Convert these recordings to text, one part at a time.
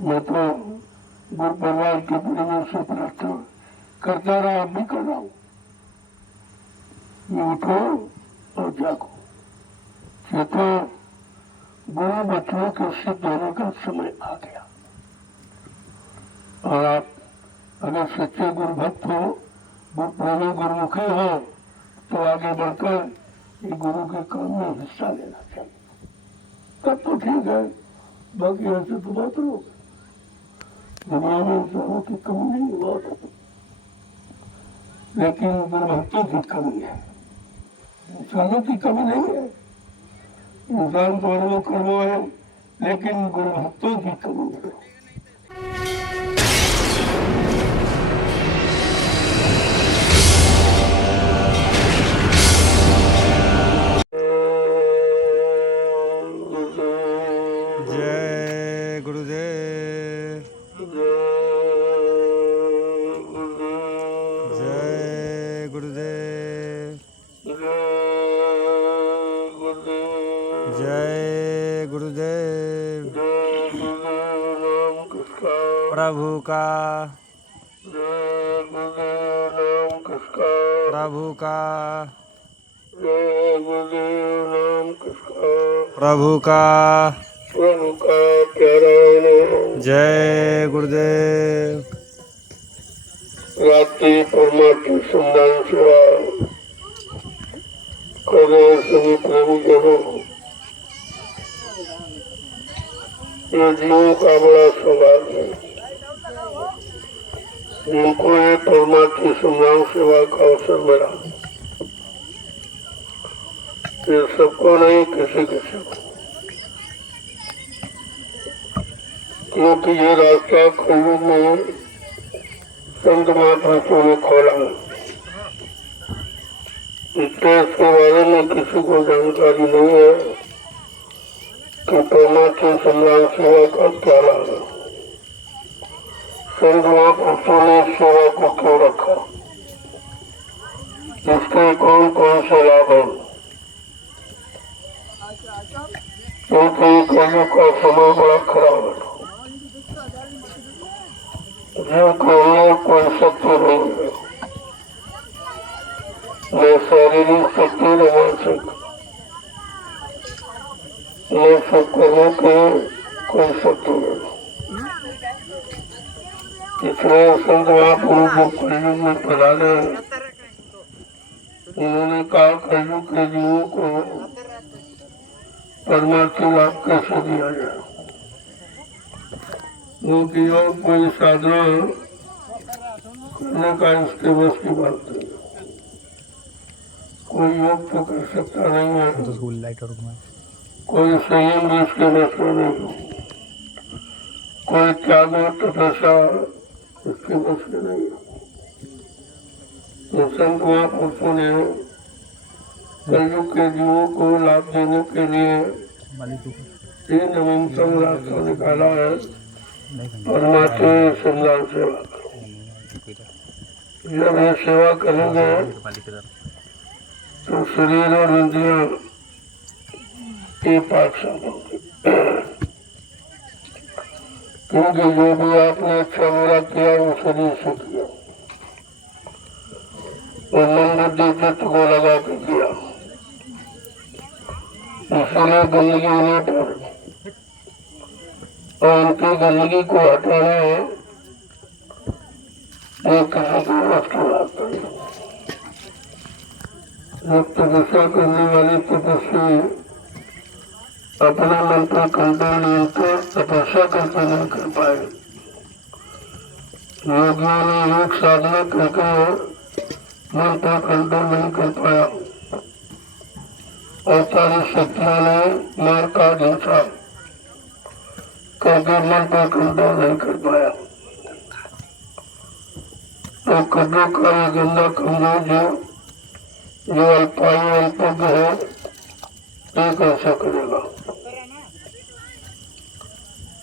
मैं तो गुरु परिवार के परिवार से प्रार्थना करता रहा, अब भी कर रहा हूँ। ये उठो और जागो, चेतो, गुरु बच्चों के सिद्ध होने का समय आ गया। और आप अगर सच्चे गुरु भक्त हो, गुरु प्रेमी गुरुमुखी हो, तो आगे बढ़कर ये गुरु के काम में हिस्सा लेना चाहिए। तब तो ठीक है, बाकी ऐसे तो बहुत लोग दुनिया में इंसानों की कमी नहीं, बहुत है, लेकिन गुरुभक्तों की कमी है। इंसानों की कमी नहीं है, इंसान तो अनुभव कर्मो है, लेकिन गुरुभक्तों की कमी है। जय गुरुदेव, जय गुरुदेव, जय गुरुदेव। प्रभु का, प्रभु का, प्रभु का, प्रभु का प्यारा नाम। जय गुरुदेव। रात्रि परमात्मा संधान सेवा करे सभी प्रभु जनों, ये जीवों का बड़ा सौभाग्य है जिनको ये परमात्मा संधान सेवा का अवसर मिला। ये सबको नहीं, किसी किसी को, क्योंकि ये रास्ता कलयुग में संत महापुरुषों ने खोला है। इसके बारे में किसी को जानकारी नहीं है कि परमात्मा संग्राम सेवा का क्या लाभ है, संत महापुरुषों ने सेवा को क्यों रखा, इसके कौन कौन से लाभ है। क्योंकि कलयुग का समय बड़ा खराब है, जिनके लिए कोई शक्ति नहीं है, न शारीरिक शक्ति न मानसिक, न सब करने की कोई शक्ति नहीं। इसलिए संत महापुरुष जो कलयुग में पधारे, उन्होंने कहा कलयुग के जीवों को परमार्थी लाभ कैसे दिया जाए, क्योंकि और कोई साधना करने का इसके बस की बात नहीं। कोई योग तो कर सकता नहीं है, कोई संयम भी इसके बस में नहीं, कोई त्याग और तपस्या इसके बस में नहीं। तो संत महापुरुषों ने कलयुग के जीवों को लाभ देने के लिए ये नवीनतम रास्ता निकाला है, परमात्मा संग्राम सेवा। जब ये सेवा करेंगे तो शरीर और इंद्रियां ये पाक साफ होंगे, क्योंकि जो भी आपने अच्छा बुरा किया वो शरीर से किया, और मन बुद्धि चित्त को लगा के किया, इसलिए गंदगी उन्हें पर, और उनकी गंदगी को हटाना ये किसी की बस की बात नहीं। जब तपस्या करने वाले तपस्वी अपने मन पर कंट्रोल नहीं कर तपस्या करके नहीं कर पाए, योगियों ने योग साधना करके मन पर कंट्रोल नहीं कर पाया, और सारी शक्तियों ने मार का ढूंढा क्योंकि मन पर कंट्रोल नहीं कर पाया, तो कब्रों का ये गंदा कमजोर जो अल्पायु अल्पज्ञ है, ये कैसा करेगा।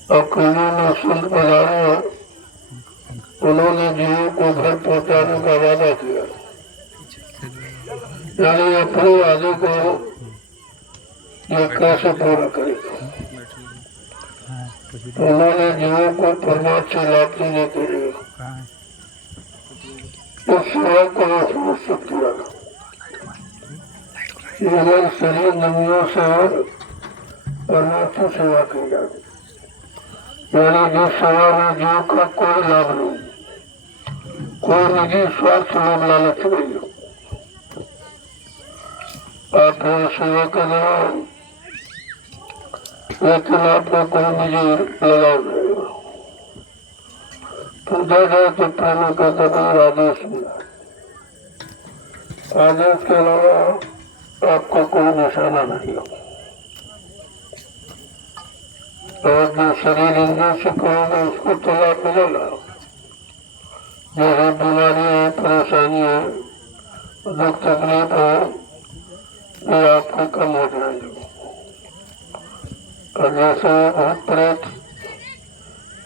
अब कईयों में संत पधारे, उन्होंने जीवों को घर पहुंचाने का वादा किया, यानी अपने वादे को ये कैसे पूरा करेगा। उन्होंने जीवों को परमात्मा से लाभ देने के लिए उस सेवा को सुनिश्चित किया। केवल शरीर नमियों से परमात्मा सेवा की जाती, यानी जिस सेवा में जीव का कोई लाभ नहीं, कोई निजी स्वार्थ लोभ लालच नहीं हो। आप सेवा कर रहे हो लेकिन आपको कोई निजी लगाव नहीं हो। पूजा जाए तो प्रेम का कभी आदेश मिला, आदेश के अलावा आपको कोई निशाना नहीं हो। और जो शरीर इंद्रियों से करोगे उसको तो लाभ मिलेगा, जैसे बीमारी है, परेशानी है, दुख तकलीफ है, ये आपको कम हो जाएगी। और जैसे भूत प्रेत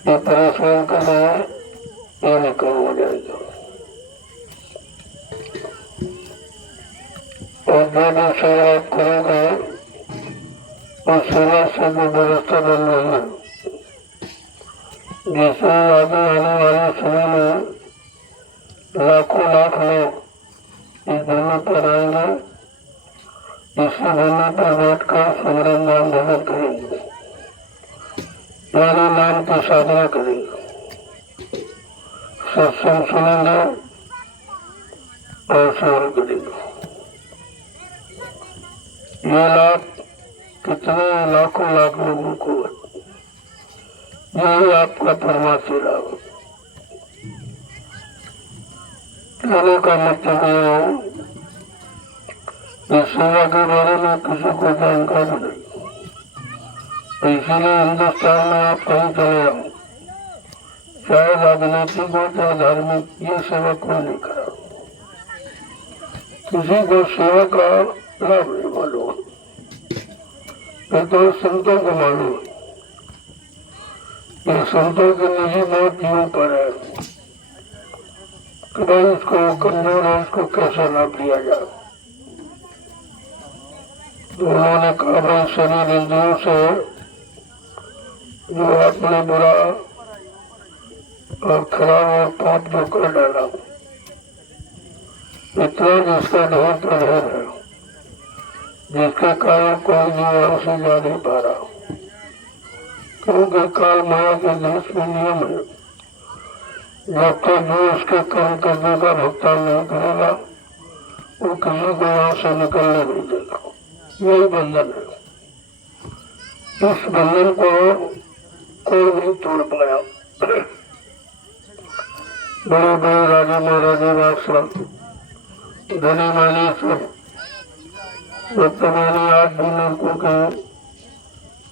ये परेशान कर रहे हैं, ये भी कम हो जाएगा। और जो भी सेवा आप करोगे उस सेवा से जो व्यवस्था बन रही है, जैसे आगे आने वाले समय में लाखों लाख लोग इस धरती पर आएंगे, इसी धरती पर बैठकर सिमरन नाम भजन करेंगे, यानी नाम की साधना करेंगे, सत्संग सुनेंगे और सेवा करेंगे। ये लाभ कितने लाखों लाख लोगों को, यही आपका परमात्मा लाभ। कहने का मतलब ये है इस सेवा के बारे में किसी को जानकारी नहीं, इसीलिए हिंदुस्तान में आप कहीं चले जाओ, चाहे राजनीतिक हो चाहे धार्मिक, ये सेवा कोई नहीं करा, किसी को सेवा का लाभ नहीं मालूम। ये तो संतों को मालूम, ये संतों की निजी मौत जीवन पर है कि भाई इसको कमजोर है, इसको कैसे लाभ दिया जाए। तो उन्होंने कहा भाई शरीर इंद्रियों से जो आपने बुरा और खराब और पाप जो कर डाला, इतना जिसका ढेर तो ढेर है, जिसके कारण कोई जीवन से जा नहीं पा रहा, क्योंकि काल माया के देश में नियम है, जब तक जो उसके कर्म करने का भुगतान नहीं करेगा वो किसी को यहाँ से निकलने नहीं देगा। यही बंधन है, इस बंधन को कोई नहीं तोड़ पाया। बड़े बड़े राजा महाराजा बादशाह धनी मानी सब वर्तमानी आज भी लड़कों के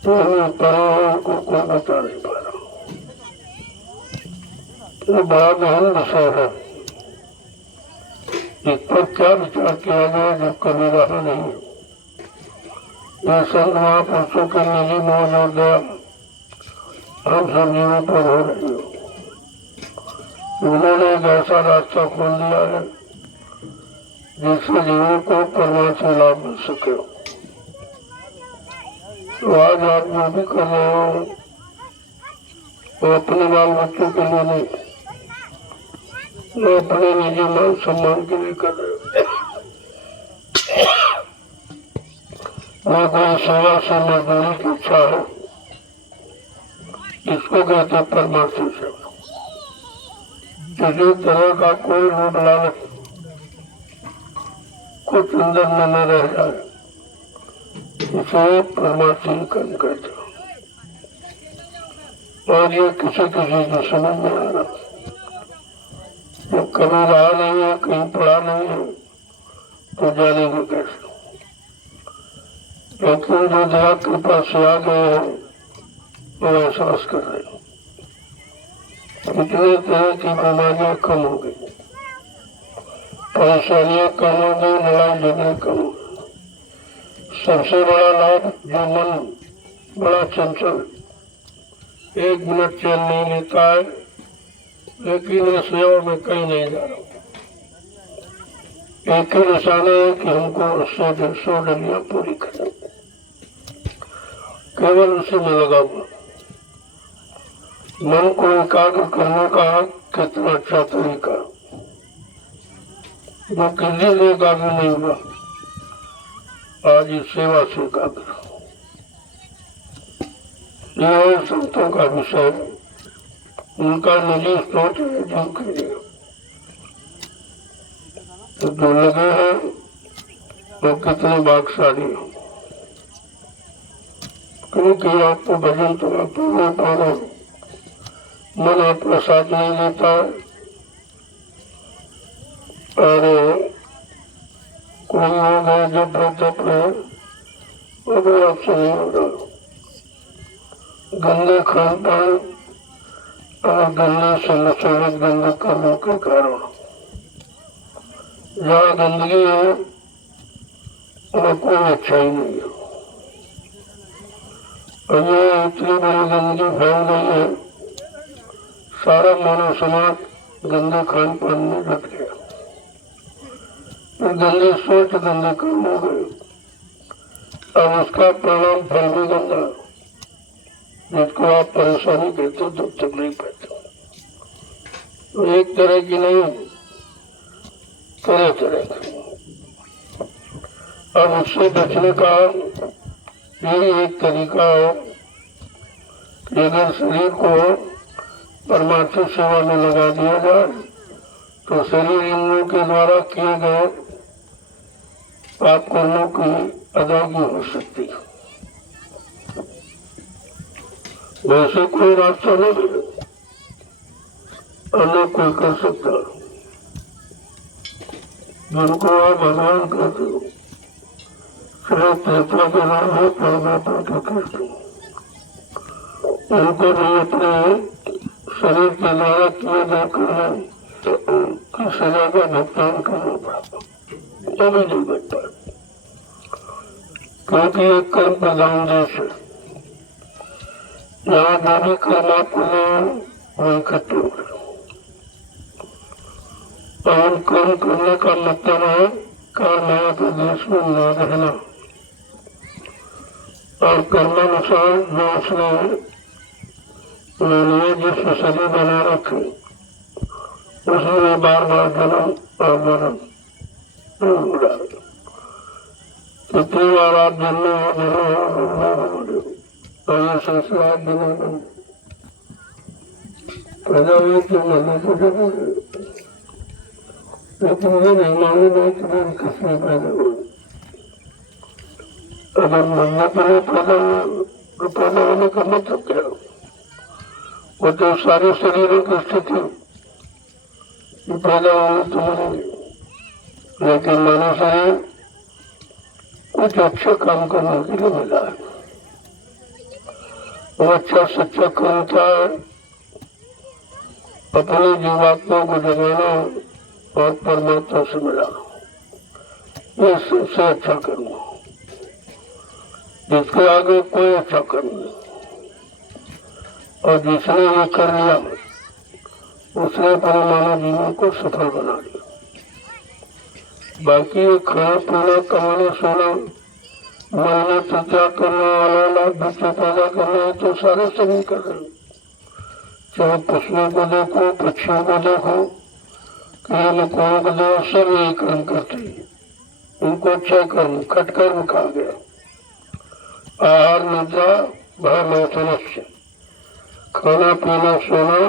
परे उनको कोई बता नहीं पा रहा। तो बड़ा गहन विषय है, इस पर क्या विचार किया जाए जो कभी रहा नहीं है। ये संत महापुरुषों के निजी मोह और दया हम सब जीवों पर हो रही हो। उन्होंने एक ऐसा रास्ता खोल दिया है जिससे जीवों को परमात्मा लाभ मिल सके। तो आज आप जो भी कर रहे हो वो अपने बाल बच्चों के लिए नहीं, वो अपने निजी मान सम्मान के लिए कर रहे हो। मैं कोई सेवा से मजदूरी की इच्छा है, इसको कहते परमात्मा सेवा। किसी तरह का कोई लोभ लालच कुछ अंदर में न रह जाए, इसे परमात्मा कर्म कहते हो। और ये किसी किसी को समझ में आ रहा, जो कभी रहा नहीं है, कहीं पढ़ा नहीं है, तो जानेंगे कैसे। लेकिन जो दया कृपा से आ गए हैं वो एहसास कर रहे हो, कितने तरह की बीमारियां कम हो गई, परेशानियां कम हो गई, लड़ाई झगड़े कम हो गए। सबसे बड़ा लाभ जो मन बड़ा चंचल, एक मिनट चैन नहीं लेता है, लेकिन इस सेवा में कहीं नहीं जा रहा। एक ही निशाना है कि हमको 100 डलियां पूरी करनी, केवल उसी में लगा हुआ। मन को एकाग्र करने का कितना अच्छा तरीका, जो किसी से एकाग्र नहीं हुआ आज इस सेवा से एकाग्र। यह संतों का विषय, उनका निजी सोच है जीव के लिए। तो जो लगे हैं वो कितने भाग्यशाली हो, क्योंकि आपको भजन तो आप नहीं पा रहे, मन आपका साथ नहीं लेता है और कोई योग है जब तप रहे वो भी आपसे नहीं हो रहा। गंदे खान पान और गंदे से नशेवित गंदे कर्मों के कारण जहाँ गंदगी है वहाँ कोई अच्छा ही नहीं है। और ये इतनी बड़ी गंदगी फैल गई है, सारा मानव समाज गंदे खान पान में डट गया, गंदी सोच गंदे कर्म हो गए। अब उसका परिणाम फल भी गंदा, जिसको आप परेशानी कहते हो, दुख तकलीफ कहते हो, तो एक तरह की नहीं, तरह तरह की। अब उससे बचने का यही एक तरीका है कि अगर शरीर को परमार्थी सेवा में लगा दिया जाए तो शरीर इंद्रियों के द्वारा किए गए पाप कर्मों की अदायगी हो सकती है। वैसे कोई रास्ता नहीं है, अन्य कोई कर सकता। जिनको आप भगवान कहते हो, श्रेष्ठ तत्व के नाम है परमात्मा के कहते हो, उनको भी अपने शरीर के द्वारा किए गए कर्म की सजा का भुगतान करना पड़ा, वो भी नहीं बच पाए, क्योंकि एक कर्म प्रधान देश है। यहाँ जो भी कर्म आपको वो इकट्ठे हो गए। और कर्म करने का मतलब है कर्म के देश में न रहना, और कर्मानुसार जो उसने जिस शरीर बना रखे उसमें बार बार जन्म और मरण हो रहा है। कितनी बार आप जन्मे हो और ये संस्कार बिना पैदा हुए तो मरने को जरूर है, लेकिन ये नहीं मालूम है कि मैं किसमें पैदा हुआ। अगर मरने के लिए पैदा हुआ तो पैदा होने का मतलब क्या? वो तो सारे शरीरों की स्थिति पैदा होने तो मरेंगे, लेकिन मानव शरीर कुछ अच्छा काम करने के लिए मिला है। वो अच्छा सच्चा कर्म था अपने जीवात्मा को जगाना और परमात्मा से मिला, ये सबसे अच्छा कर्म है, जिसके आगे कोई अच्छा कर्म नहीं। और जिसने ये कर लिया उसने अपने मानव जीवन को सफल बना लिया। बाकी ये खाना पीना कमाना सोना मरना त्याग करने वाला लाभ बच्चे पैदा करना तो सारे सभी कर रहे हैं। चाहे पशुओं को देखो, पक्षियों को देखो, कीड़े मकोड़ों को देखो, सब यही कर्म करते हैं। उनको अच्छा कर्म खट कर्म कहा गया। आहार निद्रा भय मैथुनस्य, खाना पीना सोना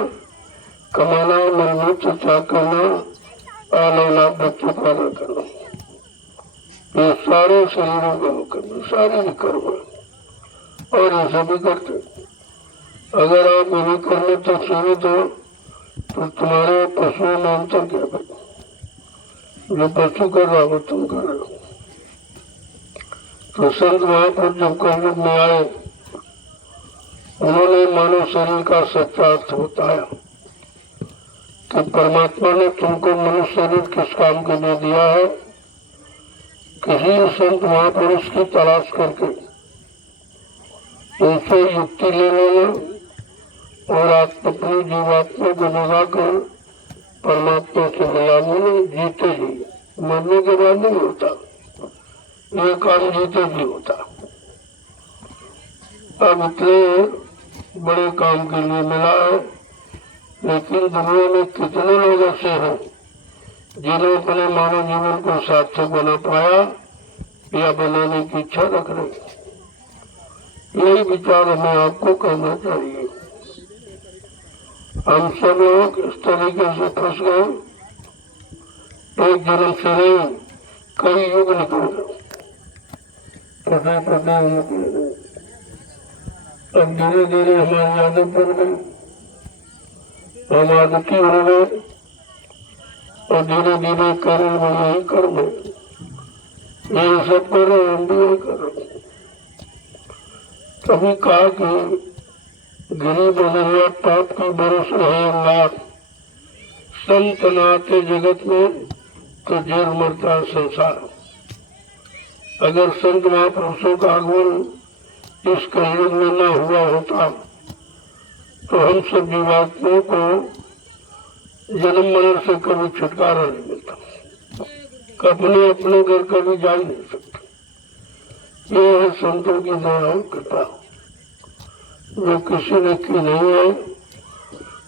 कमाना मलमूत्र त्याग करना और लाभ बच्चे पैदा करना, ये सारे शरीरों का कर्म, सारे कर्म और ये सभी करते। अगर आप इन्हीं कर्म तक सीमित हो तो तुम्हारे पशुओं में अंतर क्या है? जो पशु कर रहा हो तुम कर रहे हो। तो संत महापुरुष जब कलयुग में आए उन्होंने मानव शरीर का सच्चा अर्थ बताया कि परमात्मा ने तुमको मनुष्य शरीर किस काम के लिए दिया है। किसी संत महापुरुष की तलाश करके उनसे युक्ति ले लेना और अपनी जीवात्मा को लगाकर परमात्मा से मिलाने में जीते ही, मरने के बाद नहीं होता ये काम, जीते ही होता। अब इतने बड़े काम के लिए मिला है, लेकिन दुनिया में कितने लोग ऐसे हैं जिन्होंने अपने मानव जीवन को सार्थक बना पाया या बनाने की इच्छा रख रहे। यही विचार हमें आपको करना चाहिए। हम सब लोग इस तरीके से फंस गए, एक जन्म से नहीं कई युग निकल गए, पता निकल गए। अब धीरे धीरे हमारी आदत पड़ गई, हम आदती हो गए और धीरे धीरे कर्म में यही कर्म है, यही सब कर रहे, हम भी यही कर रहे। कभी कहा कि गरीब नजरिया पाप की बरस रहे लाख, संत नाते जगत में तो जेर मरता संसार। अगर संत महापुरुषों का आगमन इस कलयुग में न हुआ होता तो हम सब जीवात्माओं को जन्म मरण से कभी छुटकारा नहीं मिलता, अपने अपने घर कभी जा ही नहीं सकते। ये है संतों की दया और कृपा, जो किसी ने की नहीं है,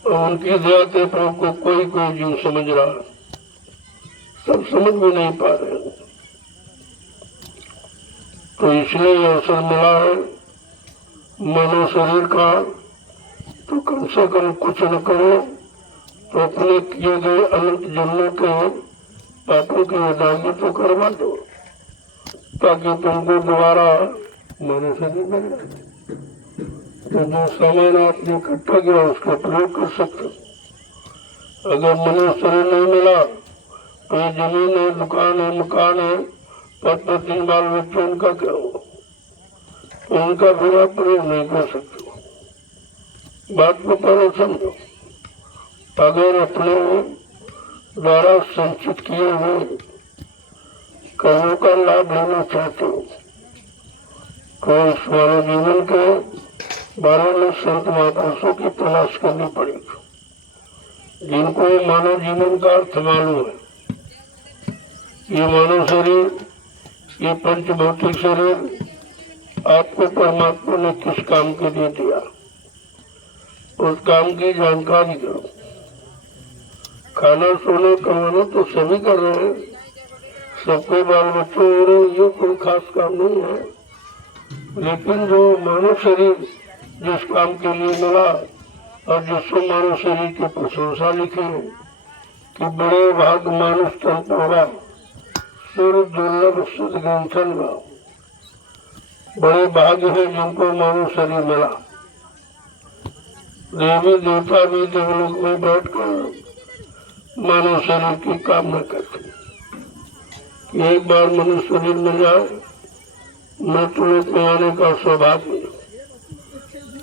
और उनकी दया के प्रभु को कोई जीव समझ रहा है, सब समझ भी नहीं पा रहे। तो इसलिए अवसर मिला है मनो शरीर का, तो कम से कम कुछ न करो तो अपने किए गए अनंत जन्मों के पापों की अदायगी तो करवा दो, ताकि तुमको दोबारा मनो शरीर मिल जाए। तो जो सामान आपने इकट्ठा किया उसका प्रयोग कर सकते। अगर मनो शरीर नहीं मिला तो ये जमीन है, दुकान है, मकान है, पद पत्नी बाल बच्चे, उनका क्या हो, उनका फिर आप प्रयोग नहीं कर सकते। बात को पहले समझो। अगर अपने द्वारा संचित किए हुए कर्मों का लाभ लेना चाहते हो तो इस मानव जीवन के बारे में संत महापुरुषों की तलाश करनी पड़ेगी, जिनको मानव जीवन का अर्थ मालूम है। ये मानव शरीर, ये पंचभौतिक शरीर आपको परमात्मा ने किस काम के लिए दिया, उस काम की जानकारी करो। खाना सोना कमाना तो सभी कर रहे हैं, सबके बाल बच्चे हो रहे, ये कोई खास काम नहीं है। लेकिन जो मानव शरीर जिस काम के लिए मिला और जिसको मानव शरीर की प्रशंसा लिखी है कि बड़े भाग मानुष तन पड़ा सूर्य दुर्लभ शुद्ध ग्रंथन, बड़े भाग्य है जिनको मानव शरीर मिला। देवी देवता भी देवलोक में बैठकर मानव शरीर की कामना करते, एक बार मनुष्य शरीर मिल जाए, मृत्युलोक में आने का सौभाग्य,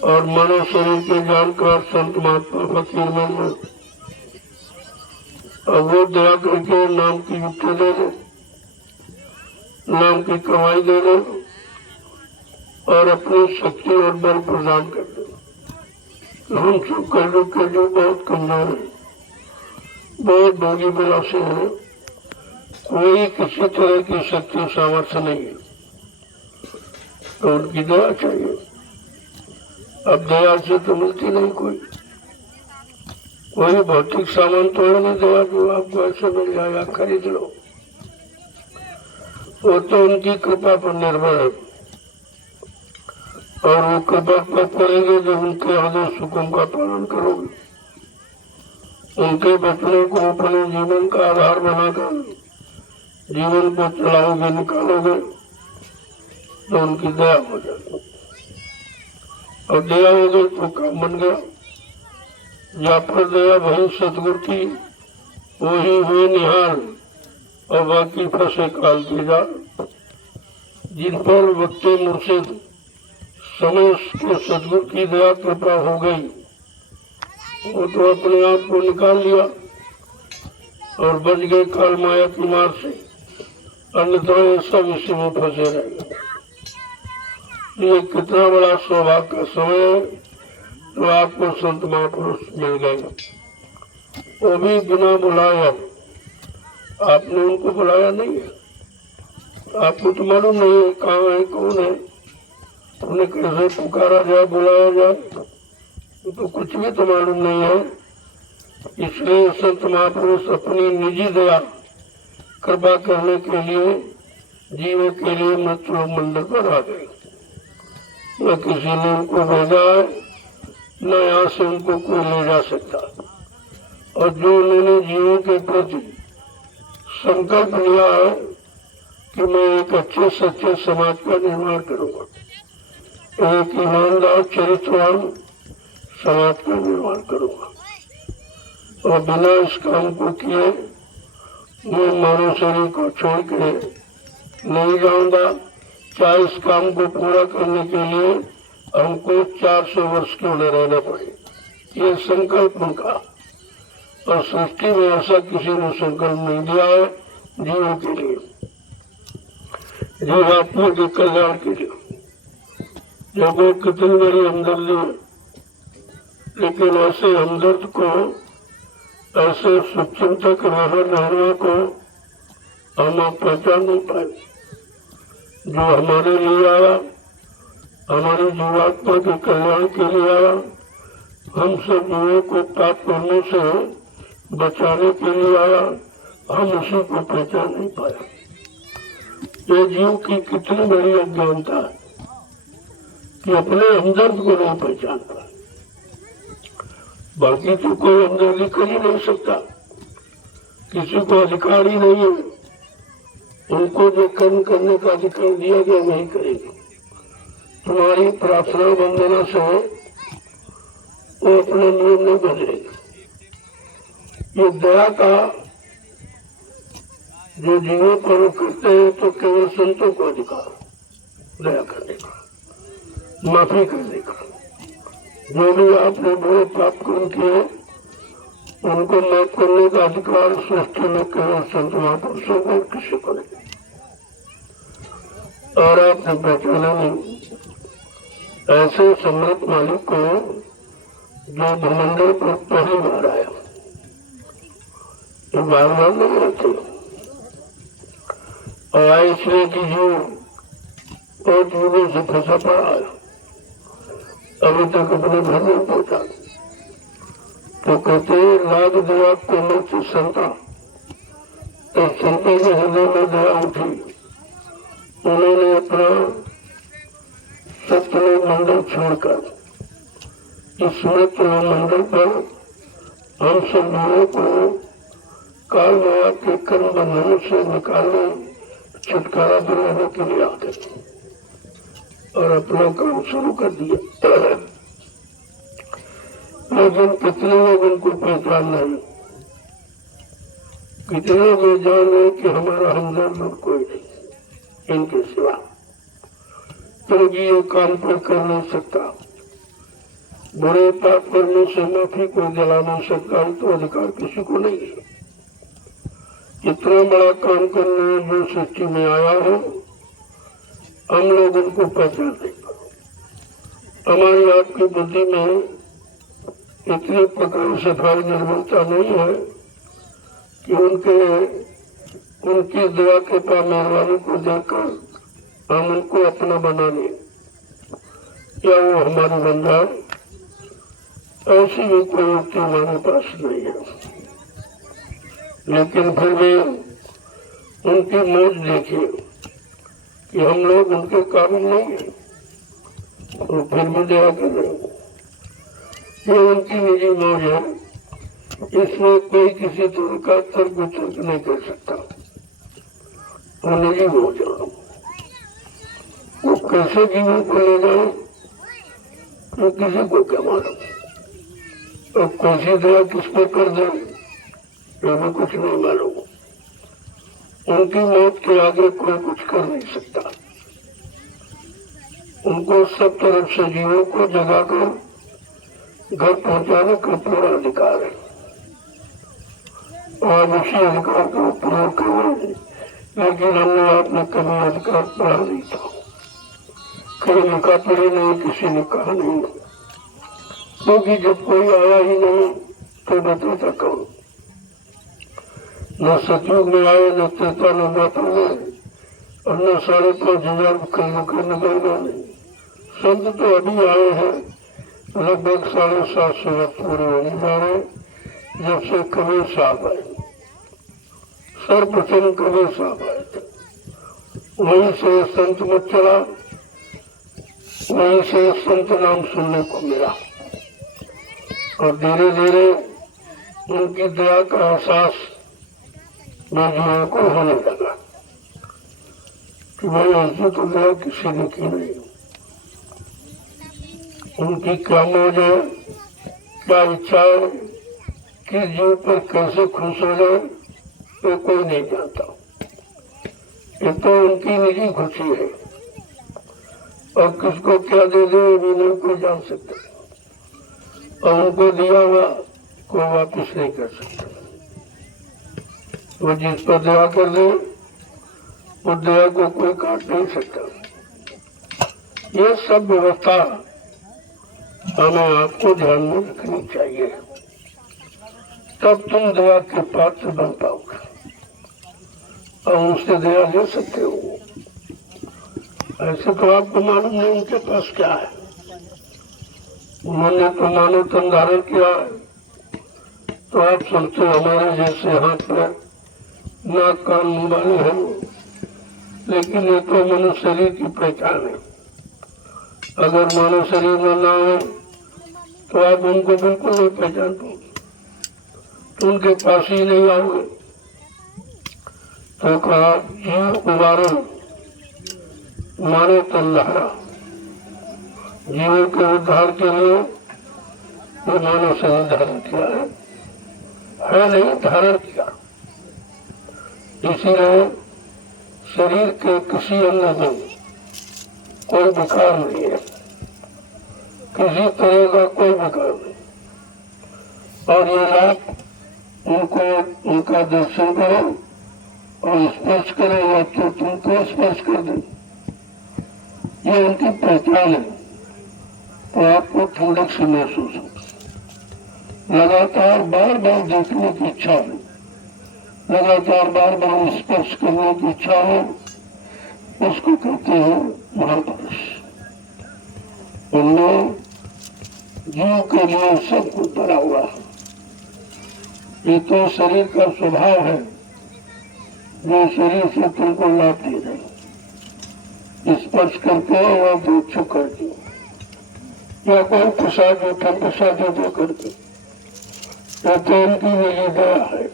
और मानव शरीर के जानकर संत महात्मा फकीर में और वो दया करके नाम की युक्ति दे दे, नाम की कमाई दे दे और अपनी शक्ति और बल प्रदान कर दे। हम सब कलयुग के जो बहुत कमजोर है, बहुत भोगी विलासी है, कोई किसी तरह की शक्ति सामर्थ्य नहीं है, तो उनकी दया चाहिए। अब दया से तो मिलती नहीं, कोई भौतिक सामान तो है नहीं दया जो आपको ऐसे मिल जाए या खरीद लो, वो तो उनकी कृपा पर निर्भर है। और वो कृपा पर करेंगे जब उनके आदेश हुक्म का पालन करोगे, उनके वचनों को अपने जीवन का आधार बनाकर जीवन को चलाओगे, निकालोगे, तो उनकी दया हो जाएगी। और दया हो गई तो काम बन गया। जहाँ पर दया वही सतगुरु की, वही हुए निहाल, और बाकी फंसे काल की जाल। जिन पर वक्ते मुर्शिद समय के सतगुरु की दया कृपा हो गई, वो तो अपने आप को निकाल लिया और बच गए काल माया की मार से, अन्यथा ये सब इसी में फंसे रह गए। ये कितना बड़ा सौभाग्य का समय है, तो आपको संत महापुरुष मिल गए, वो भी बिना बुलाया। आपने उनको बुलाया नहीं है, आपको तो मालूम नहीं है कहाँ है, कौन है, उन्हें कैसे पुकारा जाए, बुलाया जाए, तो कुछ भी तो मालूम नहीं है। इसलिए संत महापुरुष अपनी निजी दया कृपा करने के लिए जीवों के लिए मृत्यु मंडल पर आ गए। न किसी ने उनको भेजा है, न यहाँ से उनको कोई ले जा सकता। और जो उन्होंने जीवों के प्रति संकल्प लिया है कि मैं एक अच्छे सच्चे समाज का निर्माण करूंगा, एक ईमानदार चरित्रवान समाज का निर्माण करूंगा, और बिना इस काम को किए मैं मानव शरीर को छोड़ के नहीं जाऊंगा। चाहे इस काम को पूरा करने के लिए हमको 400 वर्ष क्यों न रहना पड़े। ये संकल्प उनका, और सृष्टि में ऐसा किसी ने संकल्प नहीं दिया है जीवों के लिए, जीवात्मा के कल्याण के लिए। देखो कितनी बड़ी हमदर्दी है, लेकिन ऐसे हमदर्द को, ऐसे सुचिंतक रहने को हम आप पहचान नहीं पाए। जो हमारे लिए आया, हमारी जीवात्मा के कल्याण के लिए आया, हम सब जीवों को पाप करने से बचाने के लिए आया, हम उसी को पहचान नहीं पाया। ये जीव की कितनी बड़ी अज्ञानता है कि अपने हमदर्द को नहीं पहचान पाए। बाकी तो कोई हमदर्दी कर ही नहीं सकता, किसी को अधिकार ही नहीं है। उनको जो कर्म करने का अधिकार दिया गया नहीं करेंगे। तुम्हारी प्रार्थना वंदना से वो अपने नियम नहीं बदलेंगे। ये दया का जो जीवों पर करते हैं तो केवल संतों को अधिकार दया करने का, माफी करने का। जो भी आपने बुरे पाप कर्म किए उनको माफ करने का अधिकार सृष्टि में केवल संत महापुरुषों को, किसी को नहीं। और आपने पहचाना नहीं ऐसे सम्राट मालिक को जो भूमंडल पर पहली बार आया। ये बार बार नहीं आते, और आए इसलिए कि जो और जीवों से फंसा पड़ा है, अभी तक अपने घर में पहुंचा। तो कहते लाग दिया कोमल से संता, तो संतों के हृदय में दया उठी। उन्होंने अपना सत्यलोक मंडल छोड़कर इस मृत्यु मंडल पर हम सब लोगों को काल माया के कर्म बंधनों से निकालने, छुटकारा दिलाने के लिए आ गए और अपना काम शुरू कर दिया। लेकिन कितने लोग उनको पहचान नहीं, कितने लोग जान रहे कि हमारा हमदर्द कोई नहीं इनके सिवा, क्योंकि ये काम पर कर नहीं सकता। बुरे पाप करने से माफी को दिला नहीं सकता, तो अधिकार किसी को नहीं है। इतना बड़ा काम करने जो सृष्टि में आया हो, हम लोग उनको पहचान नहीं पाए। हमारी आपकी बुद्धि में इतनी प्रकार सफाई निर्भरता नहीं है कि उनकी दया कृपा मेहरबानी को देखकर हम उनको अपना बना लें या वो हमारी बन जाए। ऐसी भी कोई युक्ति हमारे पास नहीं है। लेकिन फिर भी उनकी मौज देखिए कि हम लोग उनके काबिल नहीं है, तो फिर भी दया कर रहे हैं। ये उनकी निजी मौज है, इसमें कोई किसी तरह का तर्क वितर्क नहीं कर सकता। वो निजी मौज है। वो कैसे जीवन को ले जाए तो किसी को क्या मालूम, और कैसी दया किस पर कर दे ये भी कुछ नहीं मालूम। उनकी मौत के आगे कोई कुछ कर नहीं सकता। उनको सब तरफ से जीवों को जगाकर घर पहुंचाने का पूरा अधिकार है, और उसी अधिकार का उपयोग कर रहे हैं। लेकिन हमने आपने कभी अधिकार पढ़ा नहीं था, कभी लिखा पढ़ी नहीं, किसी ने कहा नहीं, क्योंकि जब कोई आया ही नहीं तो बताता कौन। न सतयुग में आए, न त्रेता, न द्वापर में, और न 5,500 कलयुग के नगर में। संत तो अभी आए हैं, लगभग 750 वर्ष पूरे होने जा रहे जब से कबीर साहब आए। सर्वप्रथम कबीर साहब आए थे, वहीं से संत मत चला, वहीं से संत नाम सुनने को मिला और धीरे धीरे उनकी दया का एहसास नौजवानों को होने लगा कि भाई ऐसी तो दया किसी ने की नहीं। उनकी क्या मौज है, क्या इच्छा है, किस जीव पर कैसे खुश हो जाए तो कोई नहीं जानता। ये तो उनकी निजी खुशी है और किसको क्या दे दे भी नहीं कोई जान सकता और उनको दिया हुआ कोई वापस नहीं कर सकता। वो जिस पर दया कर दे वो दया को कोई काट नहीं सकता। ये सब व्यवस्था हमें आपको ध्यान में रखनी चाहिए, तब तुम दया के पात्र बन पाओगे और उससे दया ले सकते हो। ऐसे तो आपको मालूम नहीं उनके पास क्या है। उन्होंने तो मानव तन धारण किया है तो आप सोचते हमारे जैसे हाथ पर नाक कान मुंह वाले हैं, लेकिन ये तो मनुष्य शरीर की पहचान है। अगर मानव शरीर में ना हो तो आप उनको बिल्कुल नहीं पहचान पाओगे, तो उनके पास ही नहीं आओगे। तो कहा जीव उदाहरण मानव तन धारा, जीवन के उद्धार के लिए वो मानव शरीर धारण किया है नहीं धारण किया। इसीलिए शरीर के किसी अंग में कोई विकार नहीं है, किसी तरह का कोई विकार नहीं। और ये लाभ उनको उनका दर्शन करो और स्पर्श करो या तो तुमको स्पर्श कर दे, ये उनकी पहचान है। तो आपको ठंडक से महसूस हो, लगातार बार बार देखने की इच्छा है, लगातार बार बार स्पर्श करने की इच्छा है, उसको कहते हैं महापुरुष। उनमें जीव के लिए सब कुछ भरा हुआ है। ये तो शरीर का स्वभाव है जो शरीर से तुमको लाभ दे रहे, स्पर्श करके या दूध छू करके या कोई प्रसाद उठा प्रसाद दे करके, या तो उनकी मेरी दया है।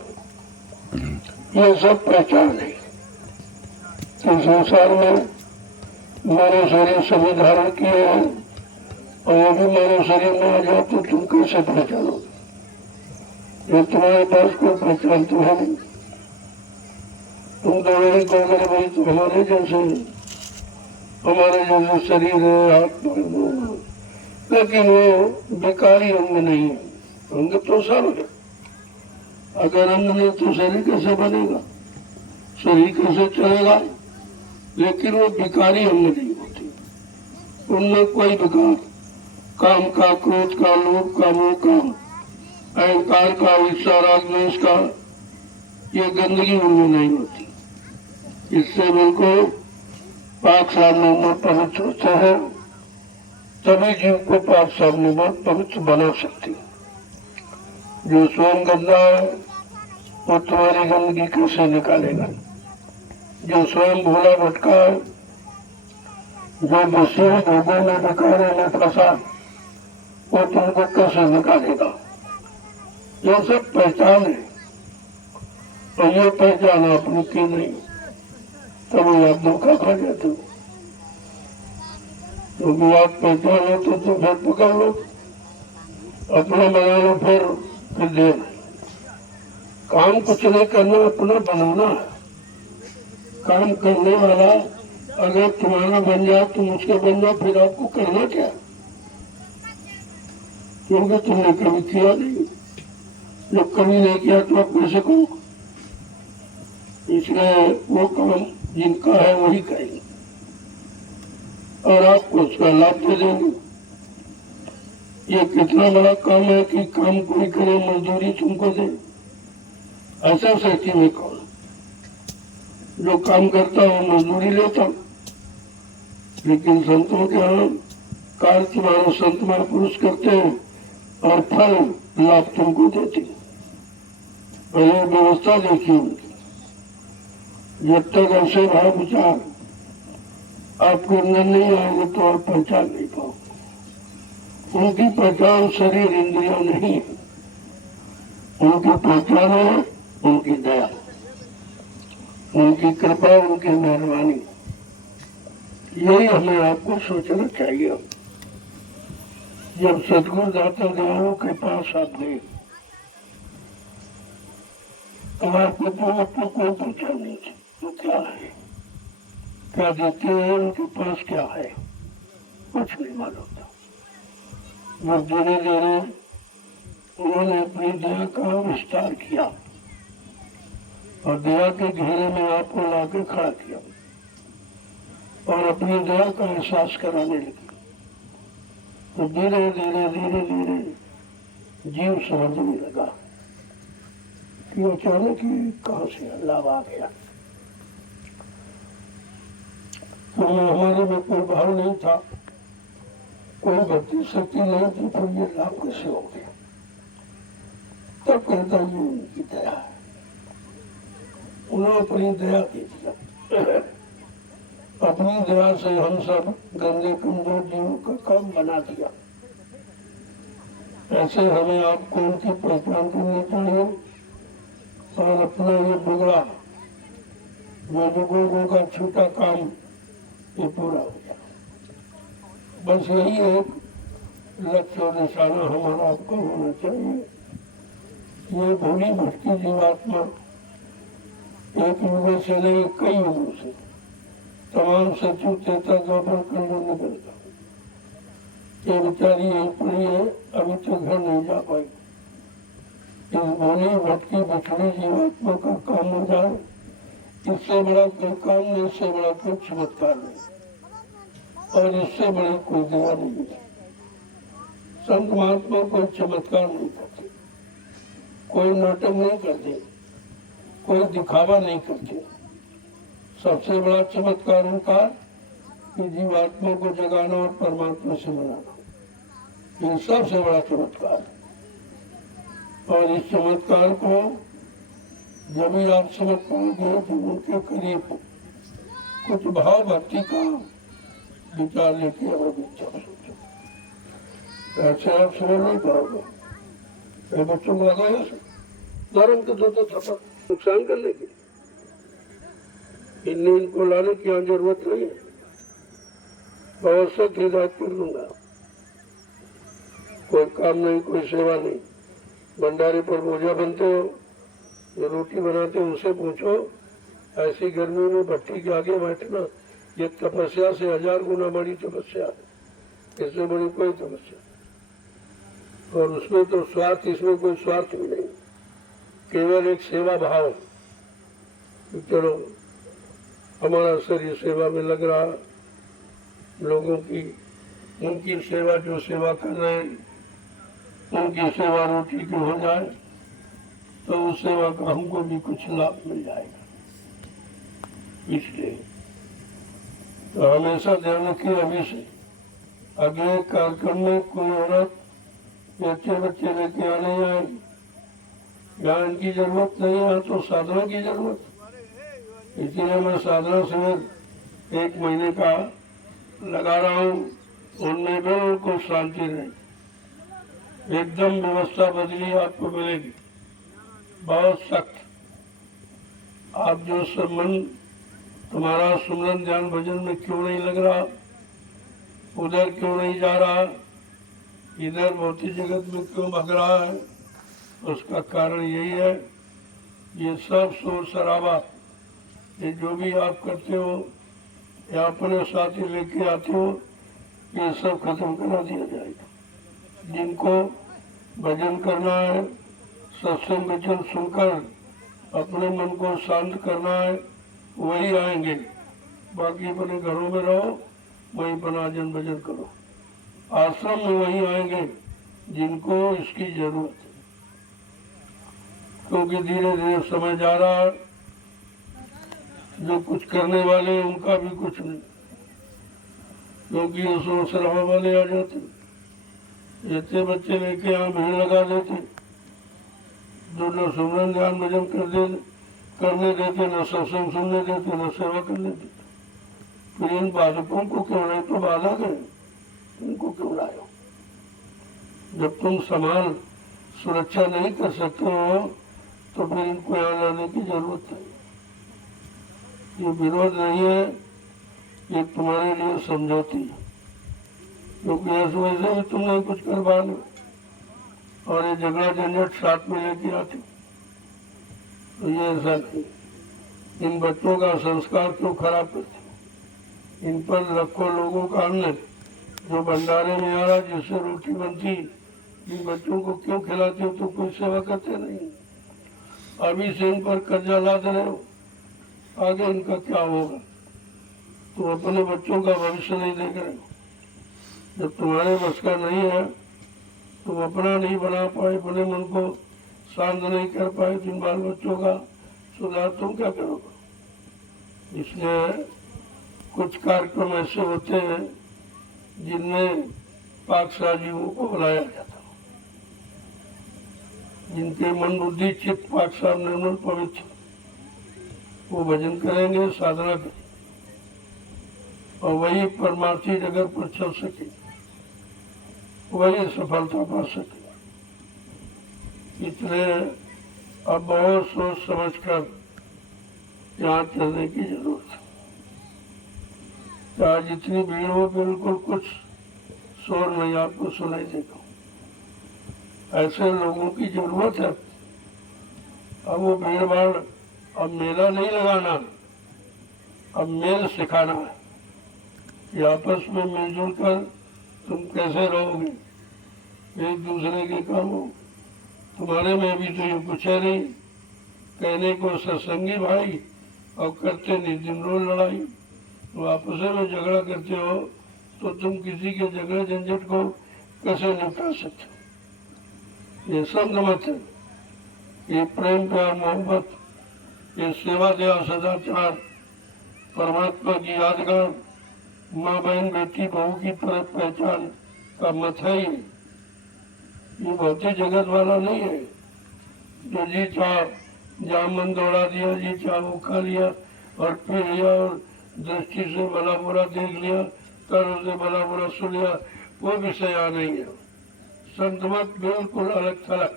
ये सब पहचान है कि संसार में मानव शरीर सभी धारण किए हैं और वो भी मानव शरीर में आ जाए तो तुम कैसे पहचानोगे? जो तुम्हारे पास कोई पहचान तो है नहीं। तुम तो वही कहोगे भाई तो हमारे जैसे शरीर है, हाथ पर, लेकिन वो बेकारी अंग नहीं है। अंग तो सब है, अगर अंग नहीं तो शरीर कैसे बनेगा, शरीर कैसे चलेगा? लेकिन वो विकारी अंग नहीं होती, उनमें कोई विकार, काम का, क्रोध का, लोभ का, मोह का, अहंकार का, ईर्ष्या, राग, द्वेष का, ये गंदगी उनमें नहीं होती। इससे बिल्कुल पाक सामने पवित्र होते हैं, तभी जीव को पाक सामने पवित्र बना सकती। जो स्वयं गंदा है वो तुम्हारी गंदगी कैसे निकालेगा? जो स्वयं भोला भटका है, जो दूसरे लोगों में बेकारों में फंसा, वो तुमको कैसे निकालेगा? ये सब पहचान है और ये पहचान अपनी की नहीं, तभी आप धोखा खा जाते हो। क्योंकि आप पहचान हो तो फिर पकड़ लो, अपना बना लो, फिर दे। काम कुछ नहीं करना, अपना बनाना है। काम करने वाला अगर तुम्हारा बन जाए तुम उसके बन जाओ, फिर आपको करना क्या? क्योंकि तुमने कभी किया नहीं, जब कभी नहीं किया तो आप कैसे करो? इसलिए वो काम जिनका है वही करेंगे और आपको उसका लाभ दे देंगे। ये कितना बड़ा काम है कि काम कोई करे, मजदूरी तुमको दे। ऐसा सच्ची में कौन जो काम करता हो मजदूरी लेता, लेकिन संतों के यहाँ कार्य तुम्हारे संत महापुरुष करते हैं और फल लाभ तुमको देते हैं। पहले व्यवस्था देखिए उनकी। जब तक ऐसे भाव विचार आपके अंदर नहीं आएंगे तो आप पहचान नहीं पाओगे। उनकी पहचान शरीर इंद्रियों नहीं है, उनकी पहचान है उनकी दया, उनकी कृपा, उनकी मेहरबानी। यही हमें आपको सोचना चाहिए। जब सदगुरु दाता देवों के पास आप गए तो आपको तो आपको कोई पहचान नहीं थी। तो क्या है, क्या देते हैं, उनके पास क्या है, कुछ नहीं मालूम था। जब धीरे धीरे उन्होंने अपनी दया का विस्तार किया और दया के घेरे में आपको लाके खड़ा किया और अपनी दया का एहसास कराने लगे, तो धीरे धीरे धीरे धीरे जीव समझने लगा कि अचानक ही कहाँ से लाभ आ गया। तो हमारे में कोई भाव नहीं था, कोई भक्ति शक्ति नहीं थी, तो ये लाभ कैसे हो गया। तब कहता ये उनकी दया है, उन्होंने अपनी दया दे दिया। अपनी दया से हम सब गंदे कमजोर जीवों का काम बना दिया। ऐसे हमें आपको उनकी पहचान करनी चाहिए और अपना ये बिगड़ा जो लोगों का छोटा काम ये पूरा हो गया। बस यही एक लक्ष्य और निशाना हमारा आपको होना चाहिए। ये भोली भटकी जीवात्मा एक युग से नहीं कई युगों से तमाम सचिव तेता द्वापर खंडों में करता ये बेचारी यही पड़ी है, अभी तो घर नहीं जा पाई। इस भोली भटकी बिछड़ी जीवात्मा का काम हो जाए, इससे बड़ा कोई काम नहीं, इससे बड़ा कोई चमत्कार नहीं और इससे बड़ी कोई दया नहीं है। संत महात्मा कोई चमत्कार नहीं करते, कोई नाटक नहीं करते, कोई दिखावा नहीं करते। सबसे बड़ा चमत्कार उनका कि जीवात्मा को जगाना और परमात्मा से मिलाना, ये सबसे बड़ा चमत्कार। और इस चमत्कार को जब भी आप समझ पाओगे तो उनके करीब कुछ भाव भक्ति का विचार लेके और विचार सोचो, ऐसे आप समझ नहीं पाओगे। बच्चों को लगाया धर्म के दो थप्पड़ नुकसान करने के, इनको लाने की यहाँ जरूरत नहीं है। आवश्यक हिदायत कर दूंगा, कोई काम नहीं, कोई सेवा नहीं। भंडारे पर बोझा बनते हो, जो रोटी बनाते हो उनसे पूछो, ऐसी गर्मी में भट्टी के आगे बैठना ये तपस्या से 1000 गुना बड़ी तपस्या है, इससे बड़ी कोई तपस्या। और उसमें तो स्वार्थ, इसमें कोई स्वार्थ भी नहीं, केवल एक सेवा भाव। चलो हमारा शरीर सेवा में लग रहा, लोगों की उनकी सेवा जो सेवा कर रहे हैं उनकी सेवा रोटी की हो जाए तो उस सेवा का हमको भी कुछ लाभ मिल जाएगा। इसलिए तो हमेशा ध्यान रखिए, अभी से अगले कार्यक्रम में कोई औरत बच्चे बच्चे लेके आने आएगी, ज्ञान की जरूरत नहीं है तो साधना की जरूरत। इसीलिए मैं साधना शिविर 1 महीने का लगा रहा हूँ, उनमें बिल्कुल शांति रहे, एकदम व्यवस्था बदली आपको मिलेगी, बहुत सख्त। आप जो सब मन तुम्हारा सुमरन ध्यान भजन में क्यों नहीं लग रहा, उधर क्यों नहीं जा रहा, इधर भौतिक जगत में क्यों भग रहा है, उसका कारण यही है, ये सब शोर शराबा, ये जो भी आप करते हो या अपने साथी लेके आते हो, ये सब खत्म करा दिया जाएगा। जिनको भजन करना है, सत्संग वचन सुनकर अपने मन को शांत करना है, वही आएंगे। बाकी अपने घरों में रहो, वहीं भजन भजन करो। आश्रम में वही आएंगे जिनको इसकी जरूरत है, क्योंकि धीरे धीरे समय जा रहा है, जो कुछ करने वाले उनका भी कुछ नहीं। क्योंकि उसमें शराबा वाले आ जाते, ऐसे बच्चे लेके यहाँ भीड़ लगा देते, जो न सुमरन ध्यान भजन करने देते, न सत्संग सुनने देते, न सेवा करने देते। फिर इन बालकों को क्यों नहीं, तो बालक है, इनको क्यों लाए? जब तुम समान सुरक्षा नहीं कर सकते हो तो फिर इनको यहाँ लाने की जरूरत नहीं। ये विरोध नहीं है, ये तुम्हारे लिए समझौती है, क्योंकि ऐसे वैसे भी तुम नहीं कुछ कर पा लो और ये झगड़ा झंझट साथ में लेके आते, तो ये ऐसा नहीं। इन बच्चों का संस्कार क्यों खराब करते? इन पर लाखों लोगों का अन्न जो भंडारे में आ रहा, जिससे रोटी बनती, इन बच्चों को क्यों खिलाते हो? तो कोई सेवा करते नहीं। अभी से इन पर कर्जा लाद रहे हो, आगे इनका क्या होगा? तो अपने बच्चों का भविष्य नहीं देख रहे हो। जब तुम्हारे बस का नहीं है, तुम अपना नहीं बना पाए, अपने मन को शांत नहीं कर पाए, जिन बाल बच्चों का सुधार तुम क्या करोगे? इसलिए कुछ कार्यक्रम ऐसे होते हैं जिनमें पाकशाह-जीवों को बुलाया जाता है, जिनके मन बुद्धि चित्त पाकशाह निर्मल पवित्र, वो भजन करेंगे, साधना करेंगे और वही परमार्थी जगत पर चल सके, वही सफलता पा सके। इसलिए अब बहुत सोच समझ कर यहाँ चलने की जरूरत है। चाहे जितनी भीड़ हो, बिल्कुल कुछ शोर नहीं आपको सुनाई देगा। ऐसे लोगों की जरूरत है। अब वो भीड़ भाड़, अब मेला नहीं लगाना, अब मेल सिखाना है कि आपस में मिलजुल कर तुम कैसे रहोगे, एक दूसरे के काम हो। तुम्हारे में भी तो ये कुछ है नहीं, कहने को सत्संगी भाई और करते निर्दिन रोज लड़ाई। तो आपस में झगड़ा करते हो तो तुम किसी के झगड़े झंझट को कैसे निपटा सकते हो? ये संत मत है, ये प्रेम प्यार मोहब्बत, ये सेवा दया सदाचार, परमात्मा की यादगार, माँ बहन बेटी बहू की तरफ पहचान का मत है। ये भौतिक जगत वाला नहीं है जो जी चाह जहाँ मन दौड़ा दिया, जी चाह वो खा लिया और पी लिया और दृष्टि से भला बुरा देख लिया, कर्म से भला बुरा सुन लिया, वो विषय यहाँ नहीं है। संत मत बिल्कुल अलग थलग,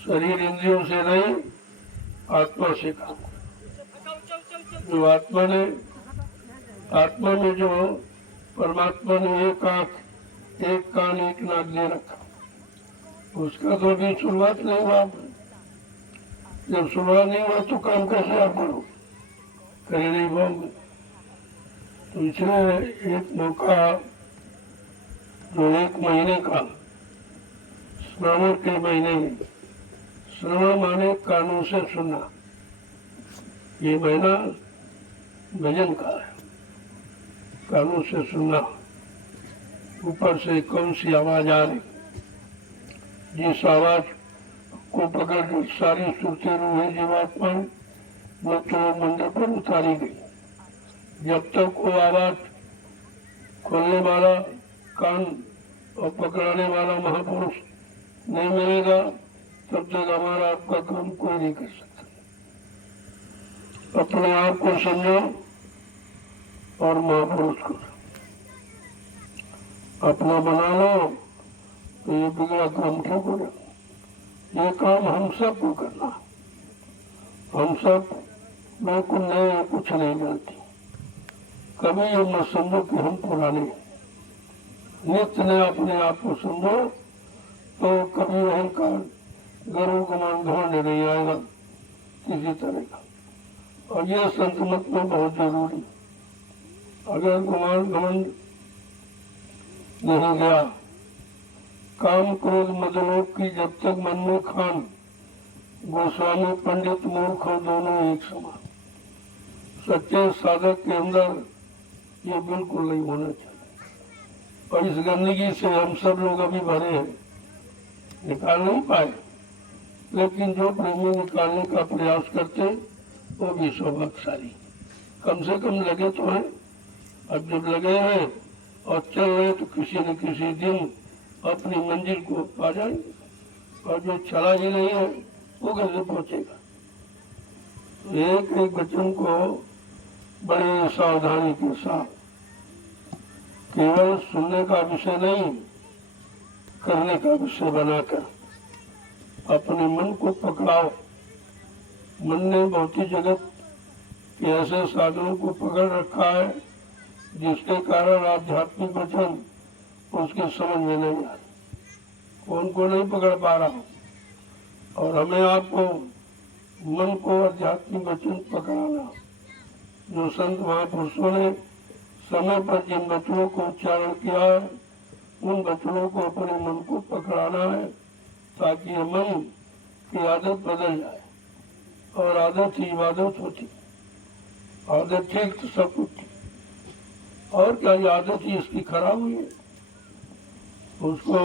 शरीर इंद्रियों से नहीं, आत्मा से काम। जो आत्मा में जो परमात्मा ने एक आंख, एक कान, एक नाक दे रखा, उसका तो अभी शुरुआत नहीं हुआ। जब शुरुआत नहीं हुआ तो काम कैसे आप करोगे? कर नहीं पाओगे। तो इसलिए एक मौका, जो 1 महीने का, श्रावण के महीने में, श्रवण माने कानों से सुनना, ये महीना भजन का है। कानों से सुनना, ऊपर से कौन सी आवाज आ रही, जिस आवाज को पकड़ कर सारी सुरते रूहें जीवात्मा वो तो मंदिर पर उतारी गई। जब तक वो आवाज खोलने वाला कान और पकड़ाने वाला महापुरुष नहीं मिलेगा, तब तक हमारा आपका काम कोई नहीं कर सकता। अपने आप को समझो और महापुरुष को अपना बना लो, तो ये बिगड़ा काम ठीक हो जाए। ये काम हम सबको करना। हम सब बिल्कुल नए, कुछ नहीं जानते। कभी ये मत समझो कि हम पुराने, नित्य नया अपने आप को समझो, तो कभी अहंकार गर्व गुमान घमंड नहीं आएगा किसी तरह का। और यह संत मत में बहुत जरूरी। अगर गुमान घमंड नहीं गया, काम क्रोध मदलोक की जब तक मन में खान, गोस्वामी पंडित मूर्ख हो दोनों एक समान। सच्चे साधक के अंदर ये बिल्कुल नहीं होना चाहिए। और इस गंदगी से हम सब लोग अभी भरे हैं, निकाल नहीं पाए, लेकिन जो प्रेमी निकालने का प्रयास करते वो भी सौभाग्यशाली, कम से कम लगे तो है। अब जब लगे हैं और चल रहे तो किसी न किसी दिन अपनी मंजिल को पा जाएंगे, और जो चला ही नहीं है वो कैसे पहुंचेगा। एक एक वचन को बड़े सावधानी के साथ, केवल सुनने का विषय नहीं, करने का विषय बनाकर अपने मन को पकड़ाओ। मन ने भौतिक जगत के ऐसे साधनों को पकड़ रखा है जिसके कारण आध्यात्मिक वचन उसके समझ में नहीं आ रहा, उनको नहीं पकड़ पा रहा। और हमें आपको मन को आध्यात्मिक वचन पकड़ाना, जो संत महापुरुषों ने समय पर जिन वचनों को उच्चारण किया है उन वचनों को अपने मन को पकड़ाना है, ताकि ये मन की आदत बदल जाए। और आदत ही इबादत होती, आदत ठीक तो सब कुछ ठीक। और क्या ये आदत ही इसकी खराब हुई है, उसको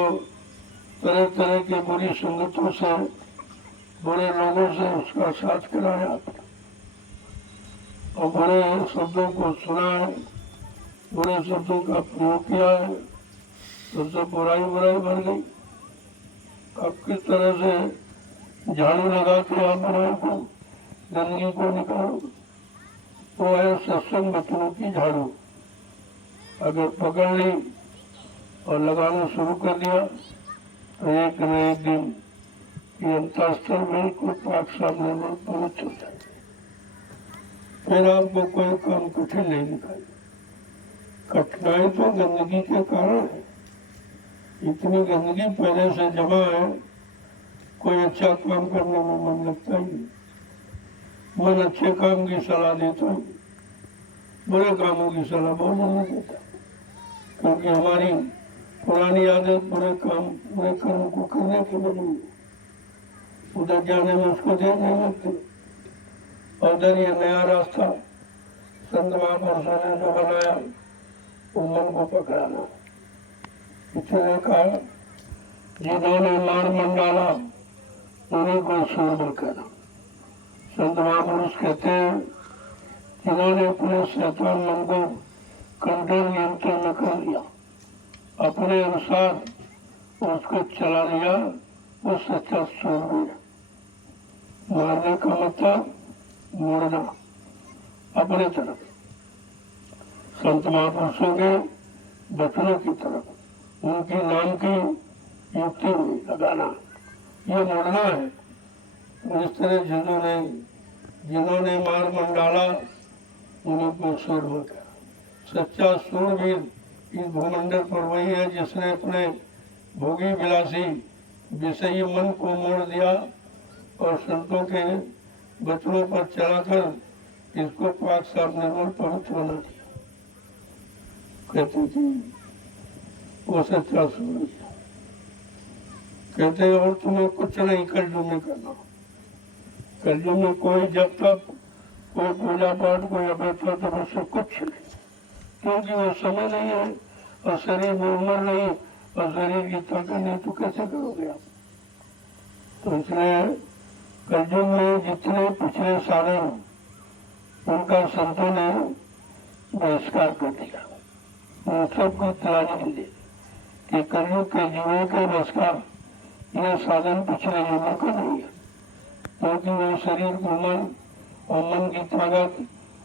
तरह तरह के बुरी संगतों से, बुरे लोगों से उसका साथ कराया और बुरे शब्दों को सुना है, बुरे शब्दों का प्रयोग किया है, तो सब बुराई बढ़ गई। अब किस तरह से झाड़ू लगा के आप बुराई को, गंदगी को निकालो, वो है सत्संग वचनों की झाड़ू। अगर पकड़ ली और लगाना शुरू कर दिया तो एक न एक दिन ये अंतःस्तर बिल्कुल पाक सामने में पहुंच हो जाएगी। फिर आपको कोई काम कठिन नहीं दिखाई। कठिनाई तो गंदगी के कारण है, इतनी गंदगी पहले से जमा है, कोई अच्छा काम करने में मन लगता ही नहीं। मन अच्छे काम की सलाह देता है, बुरे कामों की सलाह बहुत जल्दी देता, क्योंकि हमारी पुरानी आदत बुरे काम, बुरे कर्म को करने की बनी है। उधर जाने में उसको देर नहीं लगती, और उधर ये नया रास्ता संत महापुरुषों ने जो बनाया वो मन को पकड़ाना। इसने कहा जिन्होंने मार मंडाला उन्हीं को सूर कहना। संत महापुरुष कहते हैं जिन्होंने अपने शैतान मन को कंट्रोल नियंत्रण में कर लिया, अपने अनुसार उसको चला लिया, वो सच्चा सूरवीर। मारने का मतलब मोड़ना अपने तरफ, संत महापुरुषों के वचनों की तरफ, उनके नाम की युक्ति में लगाना, ये मोड़ना है। इस तरह जिन्होंने मार मंडाला उन्हीं को सूरवीर कहा। सच्चा सूरवीर इस भूमंडल पर वही है जिसने अपने भोगी विलासी विषयी मन को मोड़ दिया और संतों के वचनों पर चलाकर इसको पाक साफ निर्मल पवित्र बना दिया। कहते थे वो सच्चा सूरवीर। कहते और तुम्हें कुछ नहीं कलयुग में करना। कलयुग में कोई जब तक कोई पूजा पाठ, कोई अपेक्षा तपस्या कुछ नहीं, क्योंकि वो समय नहीं है और शरीर में उम्र नहीं और शरीर की ताकत नहीं, तो कैसे करोगे आप। तो इसलिए कलयुग में जितने पिछले साधन उनका संतों ने बहिष्कार कर दिया, उन सबको तलाशी दी कि कलयुग के जीवों के बहिष्कार यह साधन पिछले युगों का नहीं है, क्योंकि वो शरीर को मन और मन की ताकत,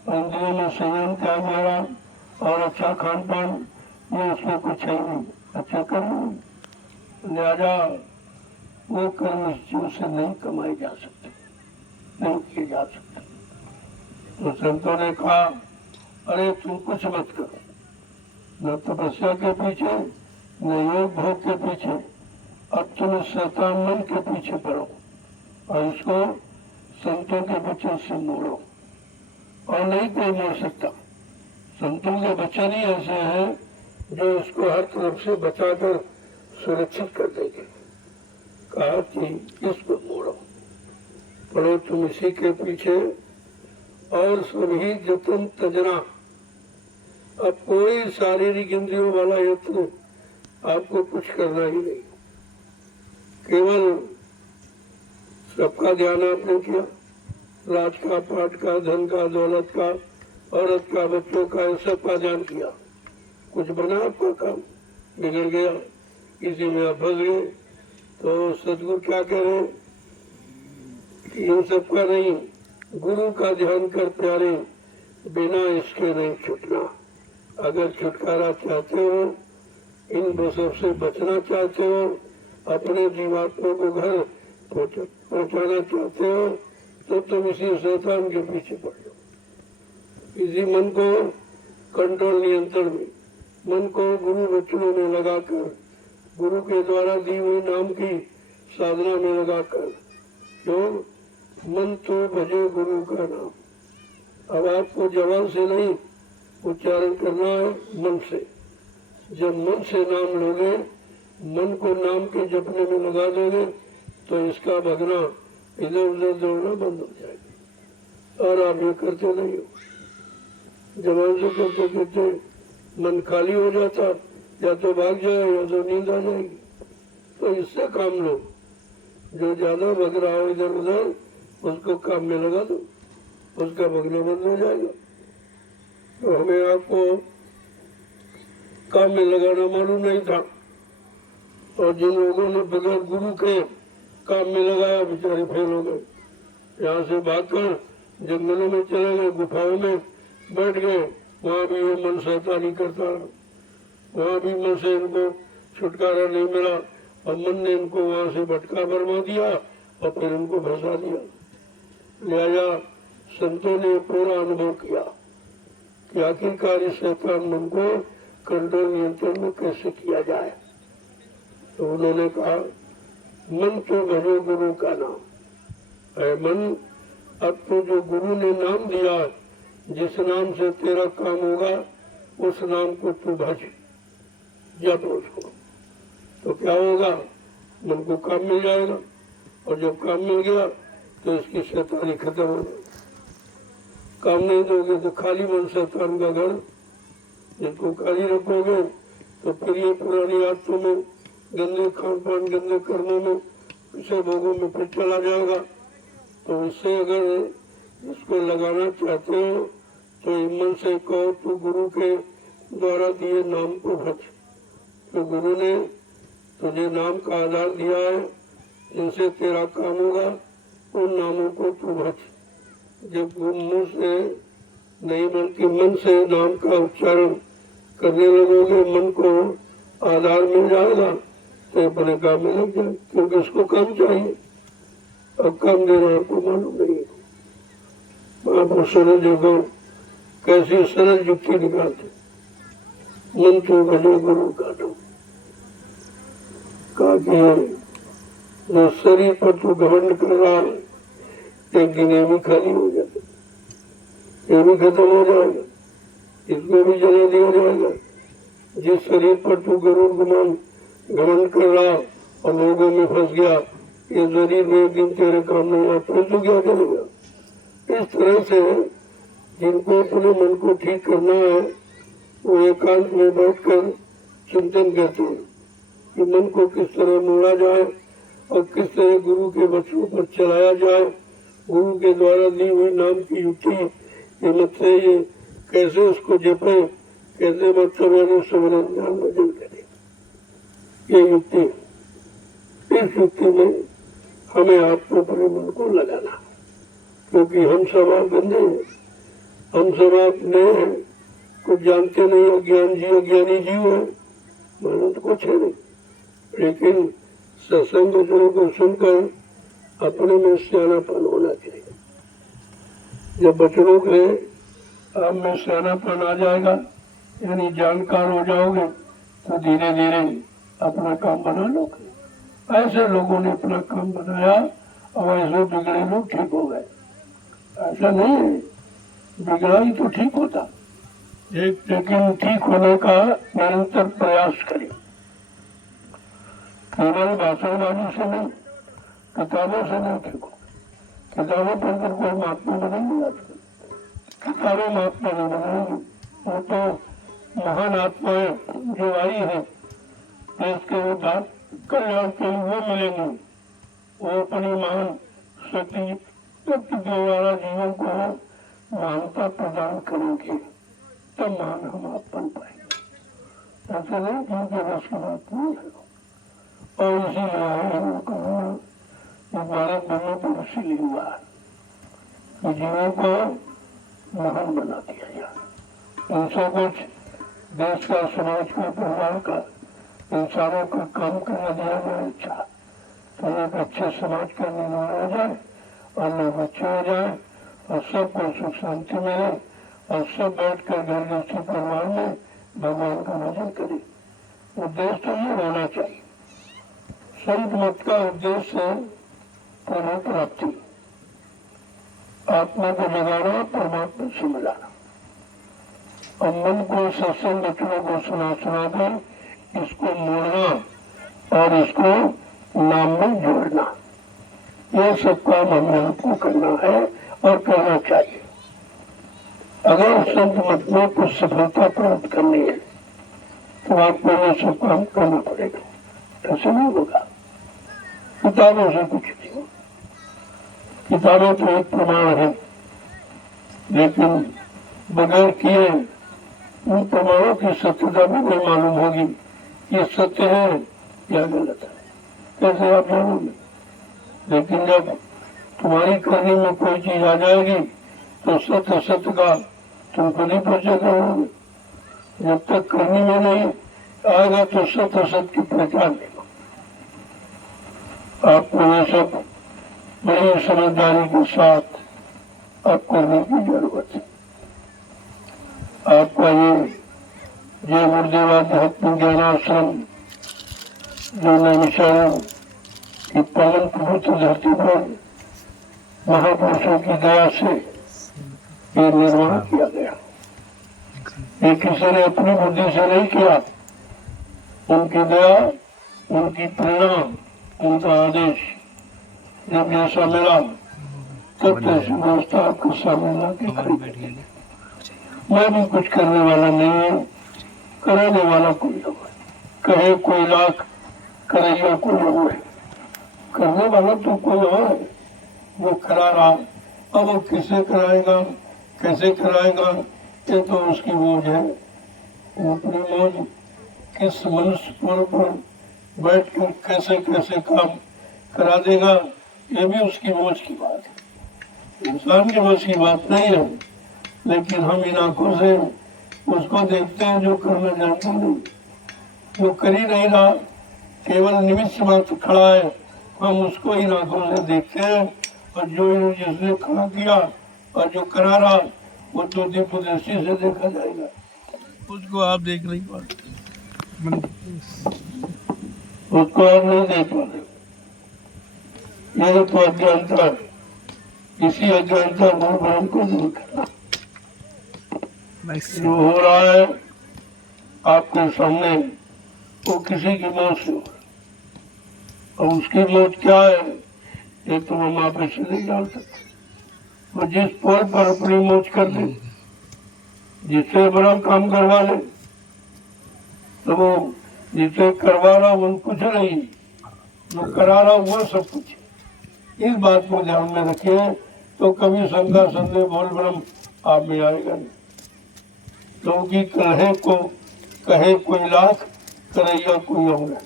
इंद्रियों में संयम त्याग मारा और अच्छा खान पान, ये उसमें कुछ है नहीं, अच्छा कर्म, लिहाजा वो कर्म जीव से नहीं कमाए जा सकते, नहीं किए जा सकते। तो संतों ने कहा अरे तुम कुछ मत करो, न तपस्या के पीछे न योग भोग के पीछे, अब तुम शैतान मन के पीछे पड़ो और इसको संतों के वचन से मोड़ो। और नहीं कोई मोड़ सकता, संतों के वचन ही ऐसे हैं जो इसको हर तरफ से बचाकर सुरक्षित कर देंगे। कहा कि इसको मोड़ो, पढ़ो तुम इसी के पीछे और सभी जतन तजना। अब कोई शारीरिक इंद्रियों वाला यत्न आपको कुछ करना ही नहीं, केवल सबका ध्यान आपने किया, राज का, पाठ का, धन का, दौलत का, औरत का, बच्चों का, इन सब का ध्यान किया, कुछ बना आपका काम बिगड़ गया, किसी में आप फंस गए, तो सदगुरु क्या कह रहे हैं कि इन सब का नहीं, गुरु का ध्यान कर प्यारे, बिना इसके नहीं छूटना। अगर छुटकारा चाहते हो, इन सब से बचना चाहते हो, अपने जीवात्मा को घर पहुंचाना चाहते हो, तो तुम इसी शैतान के पीछे पड़ जाओ। इसी मन को कंट्रोल, नियंत्रण में, मन को गुरु वचनों में लगाकर, गुरु के द्वारा दी हुई नाम की साधना में लगाकर, जो मन तो भजे गुरु का नाम। अब आपको जबान से नहीं उच्चारण करना है, मन से। जब मन से नाम लोगे, मन को नाम के जपने में लगा दोगे, तो इसका भगना, इधर उधर दौड़ना बंद हो जाएगा और आप ये करते नहीं हो। जबान से करते करते मन खाली हो जाता, या तो भाग जाए या तो नींद आ जाएगी। तो इससे काम लो, जो ज्यादा भग रहा हो इधर उधर, उसको काम में लगा दो, उसका भगना बंद हो जाएगा। तो हमें आपको काम में लगाना मालूम नहीं था, और जिन लोगों ने बगैर गुरु के काम में लगाया, बेचारे फेल हो गए। यहाँ से भागकर जंगलों में चले गए, गुफाओं में बैठ गए, वहाँ भी ये मन शैतानी करता रहा, वहाँ भी मन से इनको छुटकारा नहीं मिला, और मन ने इनको वहाँ से भटका बरमा दिया और फिर इनको फंसा दिया। लिहाजा संतों ने पूरा अनुभव किया कि आखिरकार इस शैतान मन को कंट्रोल, नियंत्रण में कैसे किया जाए। तो उन्होंने कहा, मन तो भजो गुरु का नाम है। मन, अब तो जो गुरु ने नाम दिया, जिस नाम से तेरा काम होगा, उस नाम को तू भज, जप उसको, तो क्या होगा, मन को काम मिल जाएगा। और जब काम मिल गया तो इसकी शैतानी खत्म हो जाएगी। काम नहीं दोगे तो खाली मन शैतान का घर, जिसको खाली रखोगे तो फिर ये पुरानी आदतों में, गंदे खान पान, गंदे कर्मों में, पिछले भोगों में फिर चला जाएगा। तो इससे अगर इसको लगाना चाहते हो तो मन से कहो, तू गुरु के द्वारा दिए नाम को भज। तो गुरु ने तुझे नाम का आधार दिया है, जिनसे तेरा काम होगा, उन नामों को तू भज। जब मुंह से नहीं बल्कि मन से नाम का उच्चारण करने लगोगे, मन को आधार मिल जाएगा, तो अपने काम में लग जाए, क्योंकि उसको काम चाहिए। अब काम देना आपको मालूम नहीं है। आप सरल देखो कैसी सरल युक्ति निकालते, मन तो भले गुरु का नाम। कहा कि जो शरीर पर तो घमंड कर रहा है, एक दिन ये भी खाली हो जाता, ये भी खत्म हो जाएगा, इसको भी जला दिया जाएगा। जिस शरीर पर तू गरुड़ गुमान घमंड कर रहा और लोगों में फंस गया, ये शरीर में एक दिन तेरे काम नहीं आया, फिर तू क्या करेगा। इस तरह से जिनको अपने मन को ठीक करना है, वो एकांत में बैठकर चिंतन करते हैं कि मन को किस तरह मोड़ा जाए और किस तरह गुरु के वचनों पर चलाया जाए। गुरु के द्वारा दी हुई नाम की युक्ति हिम्मत से ये कैसे उसको जपे, कैसे मतलब सुमरन ध्यान भजन करे, ये युक्ति। इस युक्ति में हमें आपको अपने मन को लगाना, क्योंकि हम सब आप गंदे हैं, हम सब आप नए हैं, कुछ जानते नहीं, अज्ञान जी अज्ञानी जीव है, मानो तो कुछ है नहीं। लेकिन सत्संग वचनों को सुनकर अपने में सियानापन होना चाहिए। जब वचनों के आप में सियानापन आ जाएगा, यानी जानकार हो जाओगे, तो धीरे धीरे अपना काम बना लोगे। ऐसे लोगों ने अपना काम बनाया और ऐसे बिगड़े लोग ठीक हो गए। ऐसा नहीं है, बिगड़ा ही तो ठीक होता, लेकिन ठीक होने का निरंतर प्रयास करें। केवल भाषणबाजी से नहीं, किताबों से नहीं ठीक हो। किताबों पढ़कर कोई महात्मा बनेंगे आजकल, किताबें महात्मा नहीं बनेंगी। वो तो महान आत्माएं जो आई है देश के उद्धार कल्याण के लिए, वो मिलेंगे। वो अपनी महान शक्ति व्यक्त के द्वारा जीवन को मानता प्रदान करेंगे तब मान हम आप बन पाएंगे। ऐसा नहीं कि बस की बात नहीं है। और इसीलिए भारत भूमि पर इसीलिए हुआ कि जीवों को महान बना दिया जाए, इनसे कुछ देश का, समाज का, परिवार का, इंसानों का काम करना दिया जाए। अच्छा तो एक अच्छे समाज का निर्माण हो जाए और लोग अच्छे हो जाए और सबको सुख शांति मिले और सब बैठ कर घर गृहस्थी परिवार में भगवान का भजन करे। उद्देश्य तो ये होना चाहिए। संत मत का उद्देश्य है प्रभु प्राप्ति, आत्मा को जगाना, परमात्मा से मिलाना और मन को सत्संग वचनों को सुना कर इसको मोड़ना और इसको नाम में जोड़ना। यह सब काम हमें आपको करना है और करना चाहिए। अगर संत मत में कुछ सफलता प्राप्त करनी है तो आपको यह सब काम करना पड़ेगा, ऐसे नहीं होगा। किताबों से कुछ नहीं होगा। किताबें तो एक प्रमाण है, लेकिन बगैर किए उन प्रमाणों की सत्यता भी नहीं मालूम होगी ये सत्य है या गलत है, कैसे आप जानोगे? लेकिन जब तुम्हारी करनी में कोई चीज आ जाएगी तो सत्य सत्य का तुम खुद ही परिचय करोगे। जब तक करनी में नहीं आएगा तो सत्य सत्य की पहचान नहीं। आपको ये सब बड़ी समझदारी के साथ आप करने की जरूरत है। आपका ये जय गुरुदेव अध्यात्म ज्ञानाश्रम जो नैमिषारण्य की पावन पवित्र धरती पर महापुरुषों की दया से ये निर्माण किया गया। ये किसी ने अपनी बुद्धि से नहीं किया, उनकी दया, उनकी प्रेरणा, उनका आदेश जब जैसा मिला तब तैसी व्यवस्था आपके सामने ला के खड़ी। मैं भी कुछ करने वाला नहीं हूँ, कराने वाला कोई हो, कहे कोई लाख, करैया कोई हो, करने वाला तो कोई और है वो करा रहा। अब वो किसे कराएगा, कैसे कराएगा, ये तो उसकी मौज है। वो अपनी मौज किस मनुष्य पर बैठ कर कैसे कैसे काम करा देगा, ये भी उसकी मौज की बात है, इंसान की मौज की बात नहीं है। लेकिन हम इन आंखों से उसको देखते हैं जो करना जानता नहीं, जो कर ही नहीं रहा, केवल निमित्त मात्र खड़ा है, हम उसको इन आंखों से देखते हैं। और जो जिसने खड़ा किया और जो करा रहा वो तो दिव्य दृष्टि से देखा जाएगा, उसको आप देख नहीं पाते, उसको आप नहीं देख पाते। यह तो अज्ञानता है, इसी अज्ञानता भूल को दूर करना। जो हो रहा है आपके सामने वो किसी की मौत से हो, और उसकी मौत क्या है ये तो हम आप ऐसे नहीं जान सकते। वो जिस पल पर अपनी मौत कर दे, जिससे बड़ा काम करवा ले, तो वो जिसे करवा रहा वो कुछ नहीं, जो करा रहा वो सब कुछ। इस बात को ध्यान में रखिए तो कभी शंका संदेह बोल भ्रम आप में आएगा नहीं। क्योंकि कहे कोई लाख, करैया कोई और है।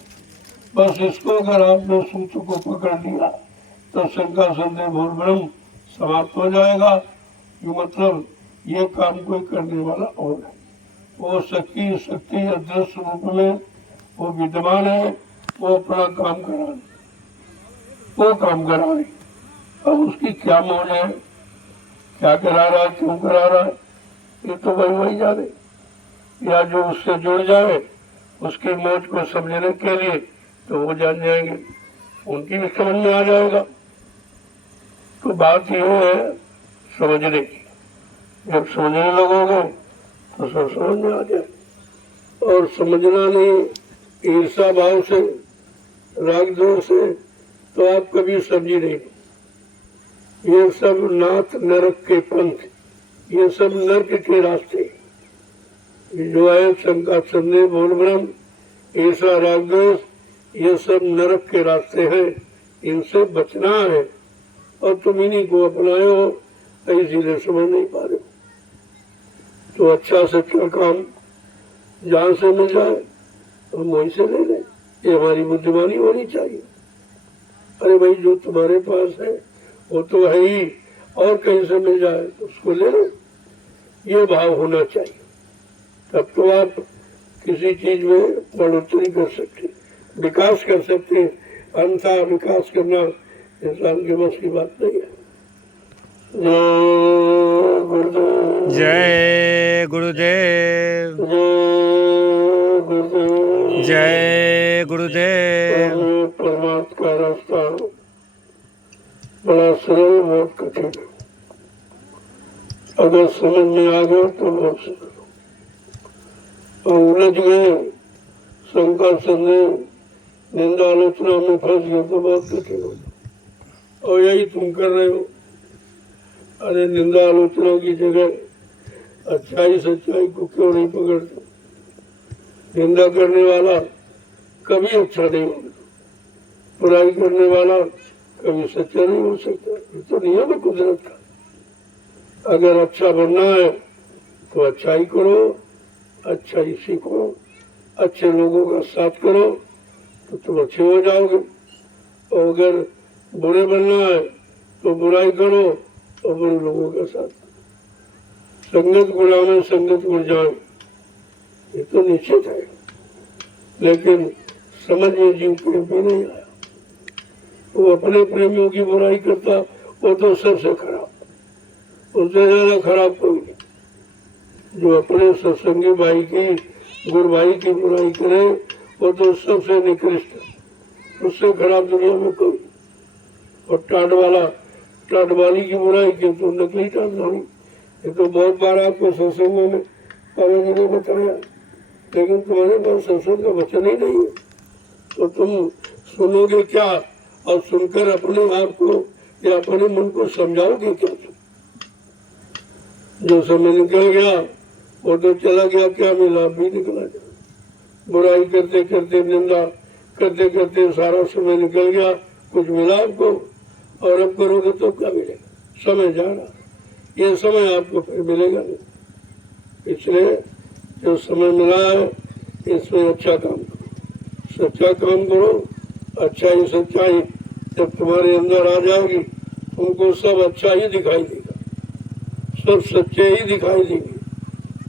बस इसको अगर आपने सूत्र को पकड़ लिया तो शंका संदेह भूल भ्रम समाप्त हो जाएगा। जो मतलब ये काम कोई करने वाला और है, वो शक्ति अदृश्य रूप में वो विद्यमान है, वो अपना काम करा रही, वो काम करा रही। अब उसकी क्या मौज है, क्या करा रहा है, क्यों करा रहा है, ये तो वही जाने। या जो उससे जुड़ जाए उसकी मौज को समझने के लिए तो वो जान जाएंगे, उनकी भी समझ में आ जाएगा। तो बात ये है समझने की, जब समझने लगोगे तो सब समझ में आ जाए। और समझना नहीं ईर्षा भाव से, राग द्वेष से, तो आप कभी समझी नहीं। ये सब नाथ नरक के पंथ, ये सब नरक के रास्ते, जो है शंका संदेह भूल भ्रम, ईर्षा राग द्वेष, ये सब नरक के रास्ते हैं, इनसे बचना है। और तुम इन्हीं को अपनाए हो इसीलिए समझ नहीं पा रहे। तो अच्छा सच्चा काम जहाँ से मिल जाए हम वहीं से ले लें, ये हमारी बुद्धिमानी होनी चाहिए। अरे भाई जो तुम्हारे पास है वो तो है ही, और कहीं से मिल जाए तो उसको ले लो, ये भाव होना चाहिए। तब तो आप किसी चीज में बढ़ोतरी कर सकते, विकास कर सकते हैं। अन्यथा विकास करना इंसान के बस की बात नहीं है। जय गुरुदेव। जय गुरुदेव। परमात्मा का रास्ता बड़ा सरल, बहुत कठिन है। अगर समझ में आ गया तो बहुत सरल, और उलझ गए, शंका संदेह निंदा आलोचना में फंस गए तो बहुत कठिन हो। और यही तुम कर रहे हो। अरे निंदा आलोचना की जगह अच्छाई सच्चाई को क्यों नहीं पकड़ते? निंदा करने वाला कभी अच्छा नहीं होगा, बुराई करने वाला कभी सच्चा नहीं हो सकता। ये तो नियम है कुदरत का। अगर अच्छा बनना है तो अच्छाई करो, अच्छाई सीखो, अच्छे लोगों का साथ करो तो तुम अच्छे हो जाओगे। और अगर बुरे बनना है तो बुराई करो और बुरे लोगों के साथ। संगत गुलाम संगत गुर जाए, ये तो निश्चित है। लेकिन समझ में जीव प्रेम भी नहीं आया। वो अपने प्रेमियों की बुराई करता, वो तो सबसे खराब, उससे ज्यादा खराब कोई नहीं। जो अपने सत्संगी भाई की, गुरु भाई की बुराई करे वो तो सबसे निकृष्ट, उससे खराब दुनिया में कोई। और टाट वाली की बुराई की तो नकली टाट वाली। ये तो बहुत बार आपको सत्संगों में बाबा जी ने बताया, लेकिन तुम्हारे पास सत्संग का वचन ही नहीं है तो तुम सुनोगे क्या? और सुनकर अपने आप को या अपने मन को समझाओगे क्या? जो समय निकल गया वो तो चला गया, क्या मिला? भी निकला गया। बुराई करते करते, निंदा करते करते सारा समय निकल गया, कुछ मिला आपको? और अब करोगे तो क्या मिलेगा? समय जा रहा, ये समय आपको फिर मिलेगा नहीं। इसलिए जो समय मिला है इसमें अच्छा काम करो, सच्चा काम करो। अच्छाई सच्चाई जब तुम्हारे अंदर आ जाएगी, तुमको सब अच्छा ही दिखाई देगा, सब सच्चे ही दिखाई देंगे,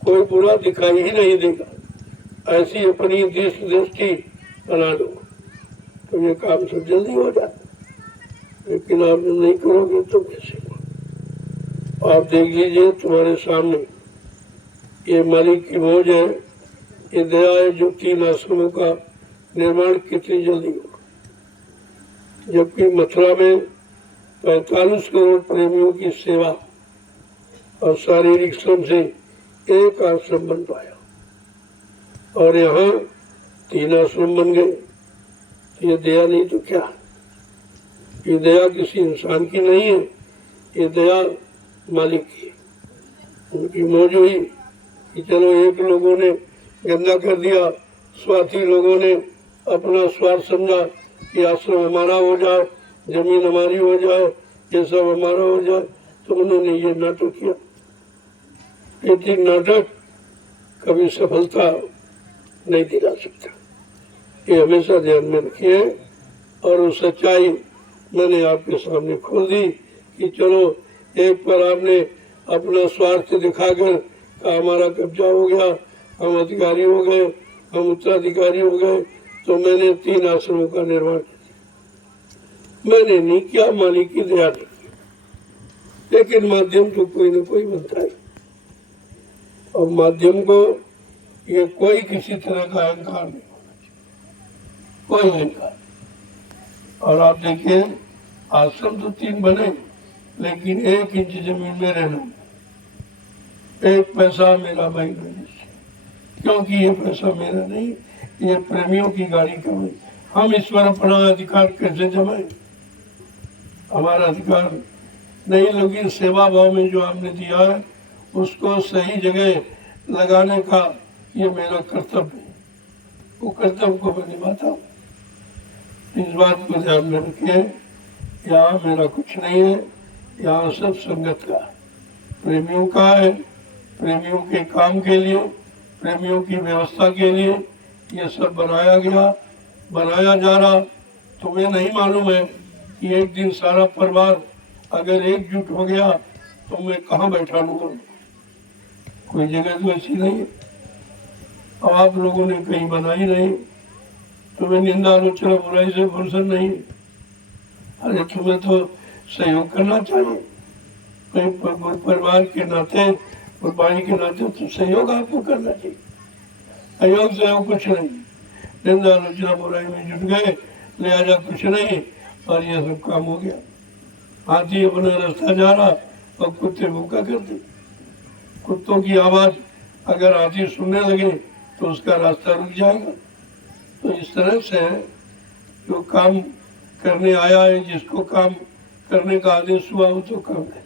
कोई बुरा दिखाई ही नहीं देगा। ऐसी अपनी दृष्टि बना लो तो ये काम सब जल्दी हो जाता। लेकिन आप नहीं करोगे तो कैसे? आप देख लीजिए तुम्हारे सामने ये मालिक की मौज है, ये दया है जो 3 आश्रमों का निर्माण कितनी जल्दी होगा। जबकि मथुरा में 45 करोड़ प्रेमियों की सेवा और शारीरिक श्रम से एक आश्रम बन पाया, और यहाँ 3 आश्रम बन गए। ये दया नहीं तो क्या? ये दया किसी इंसान की नहीं है, ये दया मालिक की। उनकी मौज हुई कि चलो एक लोगों ने गंदा कर दिया, स्वार्थी लोगों ने अपना स्वार्थ समझा कि आश्रम हमारा हो जाए, जमीन हमारी हो जाए, ये सब हमारा हो जाए, तो उन्होंने ये नाटक किया। लेकिन नाटक कभी सफलता नहीं दिला सकता, ये हमेशा ध्यान में रखिए। और वो सच्चाई मैंने आपके सामने खोल दी कि चलो एक पर आपने अपना स्वार्थ दिखाकर हमारा कब्जा हो गया, हम अधिकारी हो गए, हम उत्तराधिकारी हो गए, तो मैंने 3 आश्रमों का निर्माण किया। मैंने नहीं किया, मालिक की दया की, लेकिन माध्यम तो कोई न कोई बनता है। और माध्यम को ये कोई किसी तरह का अहंकार नहीं होना चाहिए, कोई अहंकार। और आप देखिए आश्रम तो 3 बने, लेकिन 1 इंच जमीन में रहना, 1 पैसा मेरा बैंक में नहीं, क्योंकि ये पैसा मेरा नहीं, ये प्रेमियों की गाड़ी कमाई। हम इस पर अपना अधिकार कैसे जमाएं? हमारा अधिकार नहीं, लेकिन सेवा भाव में जो आपने दिया है उसको सही जगह लगाने का ये मेरा कर्तव्य है। वो कर्तव्य को मैं निभाता हूँ। इस बात को ध्यान में रखिए, यहाँ मेरा कुछ नहीं है, यहाँ सब संगत का है। प्रेमियों का है, प्रेमियों के काम के लिए, प्रेमियों की व्यवस्था के लिए ये सब बनाया जा रहा। तुम्हें नहीं मालूम है कि एक दिन सारा परिवार अगर एकजुट हो गया तो मैं कहाँ बैठा लूँगा? कोई जगह तो ऐसी नहीं है। अब आप लोगों ने कहीं बनाई नहीं, तुम्हें निंदा आलोचना बुराई से फुर्सत नहीं। अरे तुम्हें तो सहयोग करना चाहिए, कोई परिवार के नाते, भाई के नाते तो सहयोग आपको करना चाहिए। सहयोग से कुछ नहीं, निंदा आलोचना बुराई में जुट गए, लिहाजा कुछ नहीं, और ये सब काम हो गया। हाथी अपना रास्ता जा रहा और कुत्ते भूखा करते। कुत्तों की आवाज अगर हाथी सुनने लगे तो उसका रास्ता रुक जाएगा। तो इस तरह से जो काम करने आया है, जिसको काम करने का आदेश हुआ वो तो काम करे,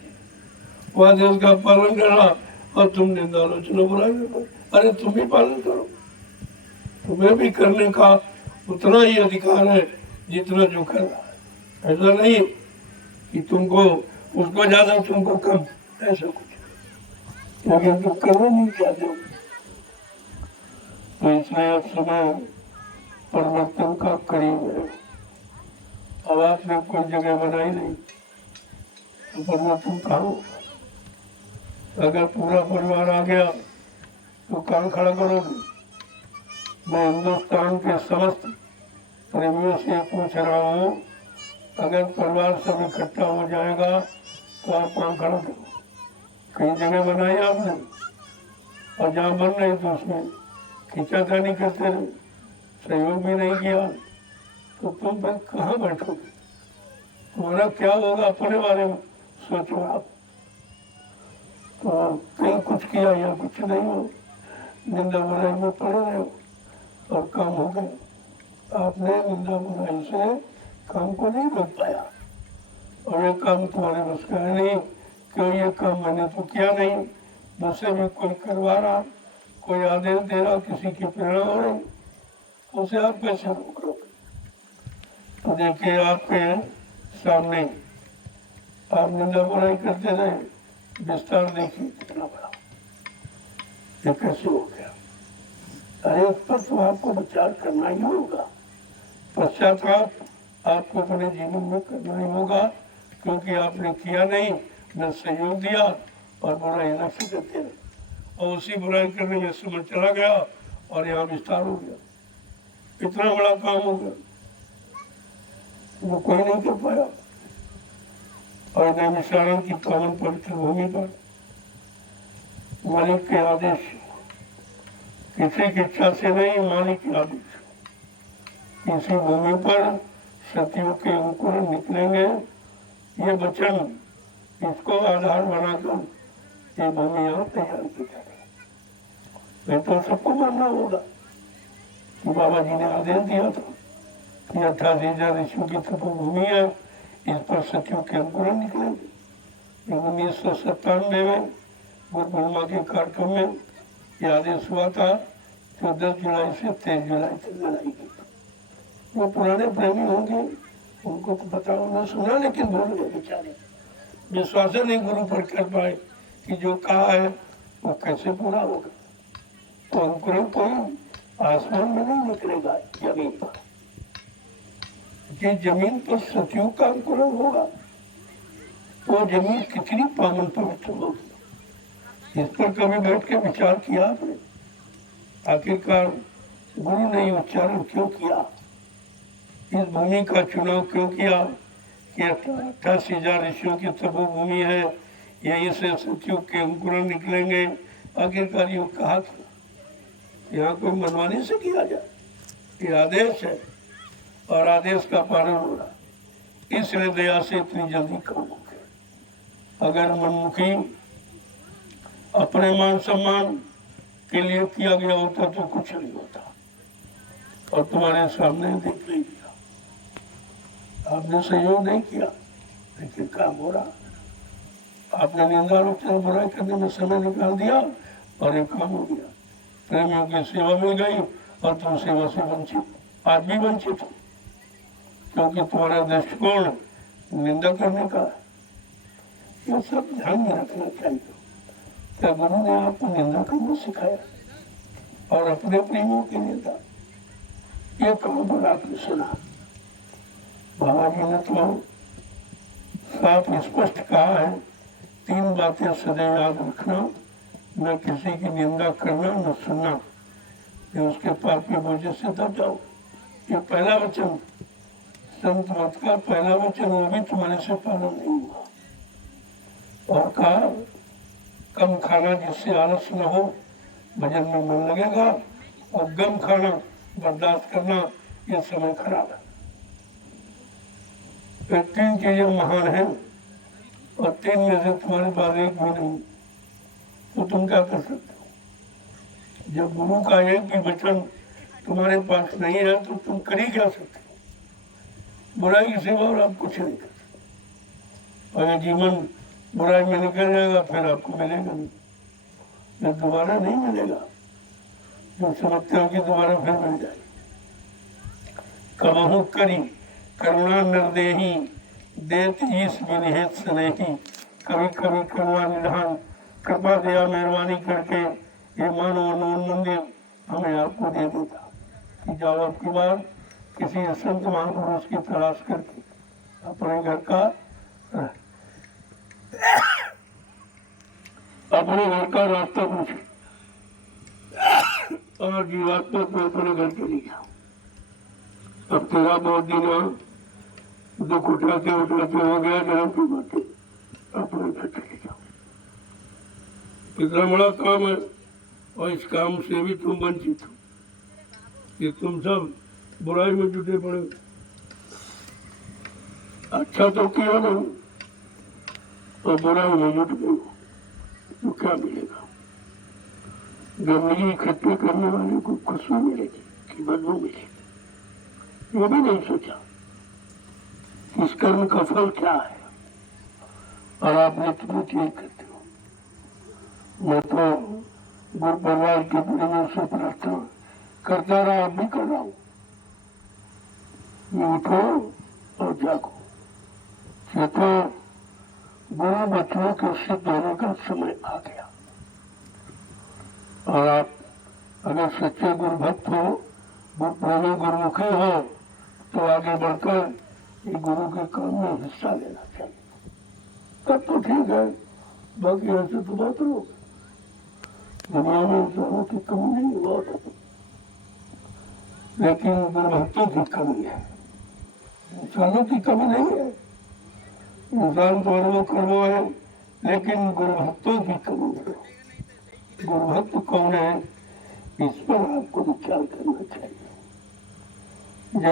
वो आदेश का पालन कर रहा और तुम निंदा आलोचना बुराई में करो। अरे तुम भी पालन करो, तुम्हें भी करने का उतना ही अधिकार है जितना जो कर रहा है। ऐसा नहीं कि तुमको उसको ज्यादा तुमको कम, ऐसा कुछ, लेकिन तुम करना नहीं चाहते हो। तो इसलिए अब समय परिवर्तन का करीब है। अब आपने कोई जगह बनाई नहीं तो परिवर्तन कहाँ होगा? अगर पूरा परिवार आ गया तो कहाँ खड़ा करोगे? मैं हिंदुस्तान के समस्त प्रेमियों से पूछ रहा हूँ, अगर परिवार सब इकट्ठा हो जाएगा तो आप कहाँ खड़ा करो? कई जगह बनाई आपने, और जहाँ बन रही तो उसमें खींचातानी करते रहे, सहयोग भी नहीं किया, तो तुम फिर कहाँ बैठोगे? तुम्हारा क्या होगा अपने बारे में सोचो आप। तो कहीं कुछ किया या कुछ नहीं हो, निंदा बुराई में पड़े रहे हो और काम हो गया। आपने निंदा बुराई से काम को नहीं रोक पाया, और ये काम तुम्हारे बस का है नहीं, क्यों? ये काम मैंने तो किया नहीं, मुझसे भी कोई करवा रहा, कोई आदेश दे रहा, किसी की प्रेरणा हो रही, तो उसे आप कैसे रोक लोगे? तो देखिए आपके सामने आप निंदा बुराई करते रहे, विस्तार देखिए कितना बड़ा, ये कैसे हो गया? अरे उस पर तो आपको विचार करना ही होगा, पश्चाताप आपको अपने जीवन में करना ही होगा, क्योंकि आपने किया नहीं, न सहयोग दिया, और बुराई न करते रहे, और उसी बुराई करने में समय चला गया और यहाँ विस्तार हो गया। इतना बड़ा काम हो गया, वो कोई नहीं कर पाया। और नैमिषारण्य की पावन पवित्र भूमि पर मालिक के आदेश, किसी की इच्छा से नहीं, मालिक के आदेश, इसी भूमि पर सतियों के अंकुर निकलेंगे। ये वचन, इसको आधार बनाकर ये भूमि यहाँ तैयार की जाएगी। नहीं तो सबको मानना होगा कि बाबा जी ने आदेश दिया था कि 28,000 ऋषियों की तपोभूमि है, इस पर सतियों के अंकुर निकलेंगे। 1997 में गुरु पूर्णिमा के कार्यक्रम में यह आदेश हुआ था, जो 10 जुलाई से 23 जुलाई तक मनाई गई। वो पुराने प्रेमी होंगे, उनको तो पता होना सुना, लेकिन भूल गए बेचारे, विश्वास नहीं गुरु पर कर पाए कि जो कहा है वो कैसे पूरा होगा। तो अंकुरण कोई आसमान में नहीं निकलेगा, जमीन पर, कि जमीन पर सतियों का अंकुरण होगा तो जमीन कितनी पावन पवित्र होगी। इस पर कभी बैठ के विचार किया आपने? आखिरकार गुरु ने उच्चारण क्यों किया, इस भूमि का चुनाव क्यों किया कि 88,000 ऋषियों की तपोभूमि है, यहीं से सतियों के अंकुरण निकलेंगे? आखिरकार ये कहा था, यहाँ कोई मनमानी से किया जाए, ये आदेश है और आदेश का पालन हो रहा, इसलिए दया से इतनी जल्दी काम हो गया। अगर मनमुखी अपने मान सम्मान के लिए किया गया होता तो कुछ नहीं होता, और तुम्हारे सामने देख नहीं दिया, आपने सहयोग नहीं किया, लेकिन काम हो रहा। आपने निंदा आलोचना बुराई करने में समय निकाल दिया और ये काम हो गया। प्रेमियों की सेवा मिल गई और तुम सेवा से वंचित, आज भी वंचित हो, क्योंकि तुम्हारा दृष्टिकोण निंदा करने का है। ये सब ध्यान में रखना चाहिए। क्या गुरु ने आपको निंदा करना सिखाया और अपने प्रेमियों की निंदा? ये कहाँ पर आपने सुना? बाबा जी ने तो साफ स्पष्ट कहा है, 3 बातें सदैव याद रखना, न किसी की निंदा करना, न सुनना, ये उसके पापी बोझ से दब जाओ। ये पहला वचन, संत मत का पहला वचन, वो भी तुम्हारे से पालन नहीं हुआ। और कहा कम खाना जिससे आलस न हो, भजन में मन लगेगा, और गम खाना बर्दाश्त करना, ये समय खराब है। तो 3 चीजें महान हैं और 3 में से तुम्हारे पास एक भी नहीं, तो तुम क्या कर सकते हो? जब गुरु का एक भी वचन तुम्हारे पास नहीं है तो तुम कर ही क्या सकते हो? बुराई की सेवा और आप कुछ नहीं कर सकते। अगर जीवन बुराई में निकल जाएगा फिर आपको मिलेगा नहीं, फिर दोबारा नहीं मिलेगा। जो समझते हो कि दोबारा फिर मिल जाएगी। कबहू करी करुणा निर्देही, देत ईश विनिहित स्नेही। कभी कभी करुणा निधान, कृपा दया मेहरबानी करके ये मानव अनमोल मंदिर हमें आपको दे देता कि जाओ अब की बार किसी संत महापुरुष की तलाश करके अपने घर का रास्ता पूछे और जीवात्मा को अपने घर चली जाओ। अब तेरा बहुत दिन दुख उठाते उठाते हो गया, जन्म की बातें अपने घर चले जाओ। इतना बड़ा काम है और इस काम से भी तुम वंचित हो कि तुम सब बुराई में जुटे पड़े। अच्छा तो किया नहीं और बुराई में जुट गए तो क्या मिलेगा? गंदगी इकट्ठी करने वाले को खुशबू मिलेगी कि बदबू मिलेगी, ये भी नहीं सोचा इस कर्म का फल क्या है। और आप नित्य ठीक करते हो। मैं तो गुरु परिवार के परिवार से प्रार्थना करता रहा, अब भी कर रहा हूँ, उठो और जागो। ये तो गुरु बच्चों के सिद्ध होने का समय आ गया। और आप अगर सच्चे गुरु भक्त हो, गुरु प्रेमी गुरुमुखी हो, तो आगे बढ़कर ये गुरु के काम में हिस्सा लेना चाहिए। तब तो ठीक है, बाकी ऐसे तो बहुत लोग दुनिया में इंसानों की कमी नहीं, बहुत है, लेकिन गुरुभक्तों की कमी है। इंसानों की कमी नहीं है, इंसान तो अरबों खरबों है, लेकिन गुरुभक्तों की कमी है। गुरुभक्त कौन है, इस पर आपको विचार करना चाहिए। जय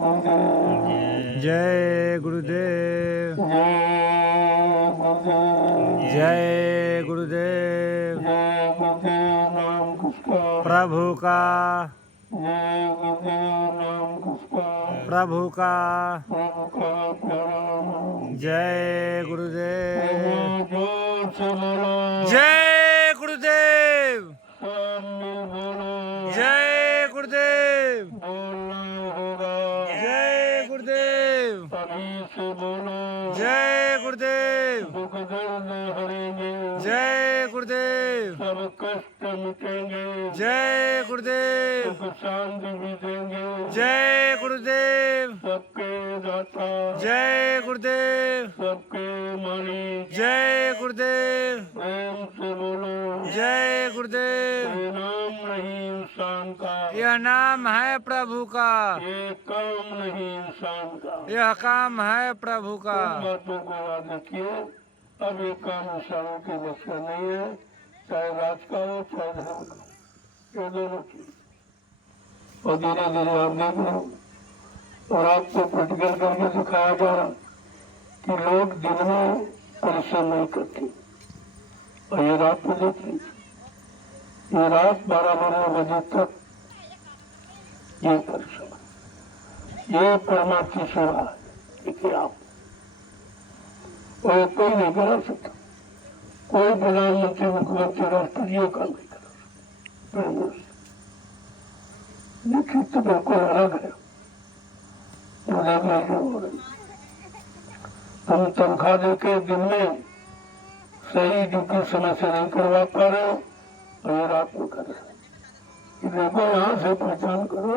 गुरुदेव, जय गुरुदेव, जय गुरुदेव, जय गुरुदेव। जय गुरुदेव नाम किसका? प्रभु का, जय गुरुदेव नाम किसका? प्रभु का। प्रभु का प्यारा नाम। जय गुरुदेव, जोर से बोलो, जय गुरुदेव, सब मिल बोलो, जय गुरुदेव, बोलना होगा, जय गुरुदेव, अभी से बोलो, जय गुरुदेव, दुख दर्द हरेंगे, जय गुरुदेव, सब कष्ट मिटेंगे, जय गुरुदेव, सुख शांति भी देंगे, जय गुरुदेव, सबके दाता, जय गुरुदेव, सबके मालिक, जय गुरुदेव, प्रेम से बोलो, जय गुरुदेव। ये नाम नहीं इंसान का, यह नाम है प्रभु का, ये काम नहीं इंसान का। यह काम है प्रभु का। इन बातों को याद रखिए। अब ये काम इंसानों के बस का नहीं है, चाहे राज का हो चाहे धर्म का, ये दोनों चीज। और धीरे धीरे आप देख रहे हो और आपको प्रैक्टिकल करके दिखाया जा रहा कि लोग दिन में परिश्रम नहीं करते और ये रात में देख लीजिए, ये रात 12-12 बजे तक ये परिश्रम, ये परमात्मा की सेवा है। देखिए आप, और कोई नहीं करा सकता, कोई प्रधानमंत्री मुख्यमंत्री राष्ट्रपति ये काम नहीं करा सकता। देखिए तो बिल्कुल अलग है। हम तनख्वाह देके दिन में सही ड्यूटी समय से नहीं करवा पा रहे हो और ये रात में कर रहे हो। देखो यहाँ से पहचान करो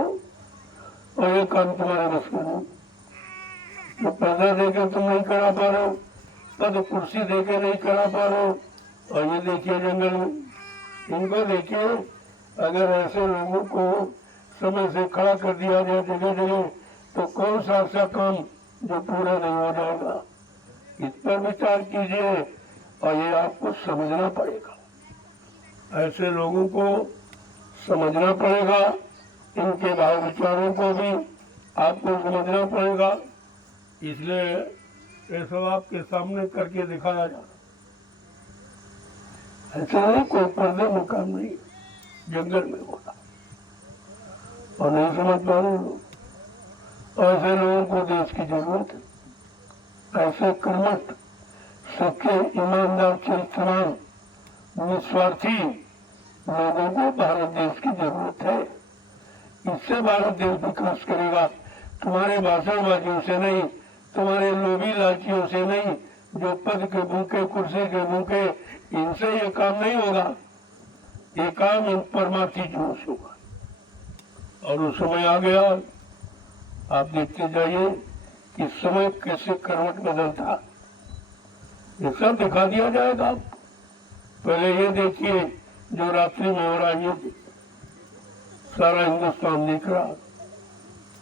और ये काम तुम्हारे बस में नहीं। जो पैसा देकर तुम नहीं करा पा रहे हो, पद कुर्सी देकर नहीं करा पा रहे हो, और ये देखिए जंगल में इनको देखिए, अगर ऐसे लोगों को समय से खड़ा कर दिया जाए जगह जगह तो कौन सा ऐसा काम जो पूरा नहीं हो जाएगा। इस पर विचार कीजिए और ये आपको समझना पड़ेगा। ऐसे लोगों को समझना पड़ेगा, इनके भाव विचारों को भी आपको समझना पड़ेगा। इसलिए ये सब आपके सामने करके दिखाया जा रहा। ऐसा नहीं कोई पर्दे में काम नहीं, जंगल में होता और नहीं समझ पा रहे लोग। ऐसे लोगों को देश की जरूरत है। ऐसे कर्मठ, सच्चे, ईमानदार, चरित्रवान, निस्वार्थी लोगों को भारत देश की जरूरत है। इससे भारत देश विकास करेगा, तुम्हारे भाषणबाजियों से नहीं, तुम्हारे लोभी लालचियों से नहीं, जो पद के भूखे, कुर्सी के भूखे, इनसे ये काम नहीं होगा। ये काम इन परमार्थी जोश होगा। और वो समय आ गया, आप देखते जाइए कि समय कैसे करवट बदलता, ये सब दिखा दिया जाएगा। पहले ये देखिए जो रात्रि में हो रहा है, ये सारा हिंदुस्तान देख रहा,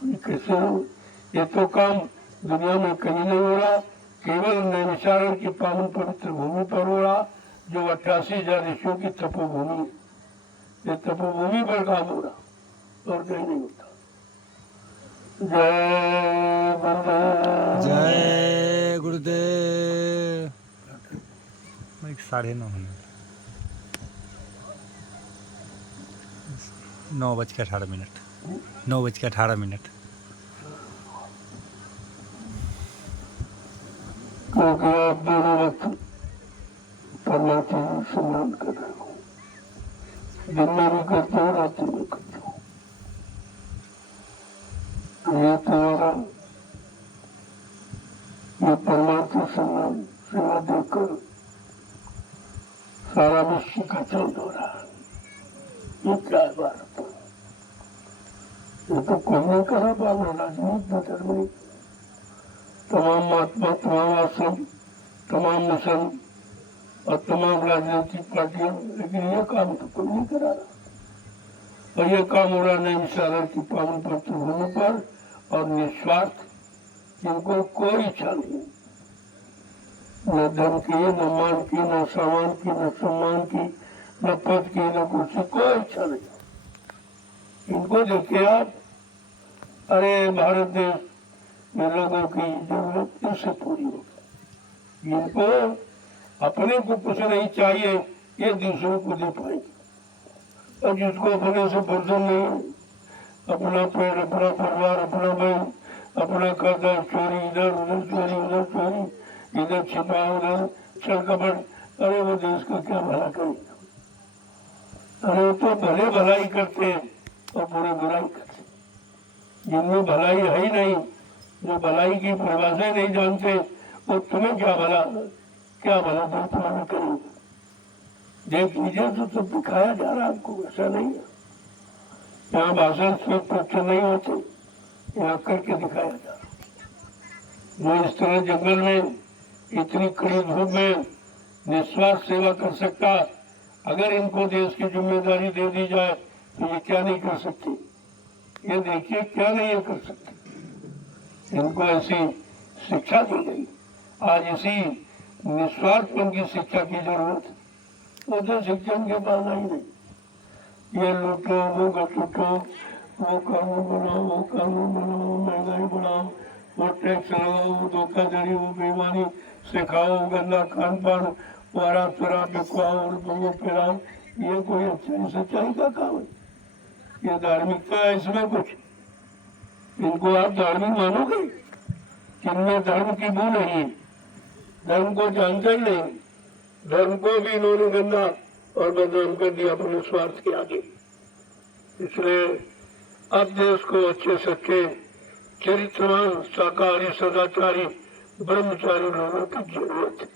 ये कैसे हो। ये तो काम दुनिया में कहीं नहीं हो रहा, केवल नैमिषारण्य की पावन पवित्र भूमि पर हो रहा, जो 88,000 ऋषियों की तपोभूमि है। ये तपोभूमि पर काम हो रहा और कहीं नहीं होता। जय गुरुदेव। जय गुरुदेव। 9:30 9:18 9:18 क्योंकि आप दोनों वक्त परमात्मा में स्मरण कर रहे हो, दिन में भी करते हो, रात्रि में करते हो। ये तुम्हारा ये परमात्मा सम्मान सेवा देकर सारा विश्व का चल हो रहा है। ये क्या है भारत? ये तो कोई नहीं करा पाना, राजनीति न धर्म, तमाम महात्मा, तमाम आश्रम, तमाम मिशन और तमाम राजनीतिक पार्टियां, लेकिन ये काम तो कोई नहीं करा रहा। और ये काम हो रहा नैमिषारण्य की पावन पवित्र भूमि पर और निस्वार्थ, जिनको कोई इच्छा नहीं, न धन की, न मान की, न सामान की, न सम्मान की, न पद की, न कुर्सी, कोई इच्छा नहीं। इनको देखिए आप, अरे भारत देश में लोगों की जरूरत इससे पूरी होगी। इनको अपने को कुछ नहीं चाहिए, ये दूसरों को दे पाएंगे। और जिसको अपने से फुर्सत नहीं, अपना पेड़, अपना परिवार, अपना बहन, अपना कर्जा, चोरी इधर उधर, चोरी उधर चोरी, इधर छिपा उधर छल कपट, अरे वो देश का क्या भला करेगा? अरे वो तो भले भलाई करते और बुरे बुराई करते। जिनमें भलाई है ही नहीं, जो भलाई की परिभाषा नहीं जानते, वो तुम्हें क्या भला दो तुम्हारा करेंगे। देख लीजिए तो सब दिखाया जा रहा है आपको, ऐसा नहीं है। यहाँ भाषण स्वेत प्रश्न नहीं होते, यहाँ करके दिखाया जा रहा। जो इस तरह जंगल में इतनी कड़ी धूप में निस्वार्थ सेवा कर सकता, अगर इनको देश की जिम्मेदारी दे दी जाए तो ये क्या नहीं कर सकती। ये देखिए क्या नहीं ये कर सकते। इनको ऐसी शिक्षा दी गई। आज इसी निस्वार्थपन की शिक्षा की जरूरत है। वो तो शिक्षा उनके पास आई नहीं। ये लूटो, वो घटूटो, वो कानून बनाओ, वो कानून बनाओ, महंगाई बढ़ाओ, वो टैक्स लगाओ, वो धोखाधड़ी, वो बेईमानी सिखाओ, गंदा खान पान, वो शराब शराब बिकवाओ, वो फिराओ। ये कोई अच्छी सच्चाई का काम है? ये धार्मिकता है इसमें कुछ? इनको आप धार्मिक मानोगे? जिनमें धर्म की बू नहीं है, धर्म को जानते ही नहीं, धर्म को भी इन्होंने गंदा और बदनाम कर दिया अपने स्वार्थ के आगे। इसलिए अब देश को अच्छे सच्चे चरित्रवान शाकाहारी सदाचारी ब्रह्मचारी लोगों की जरूरत है।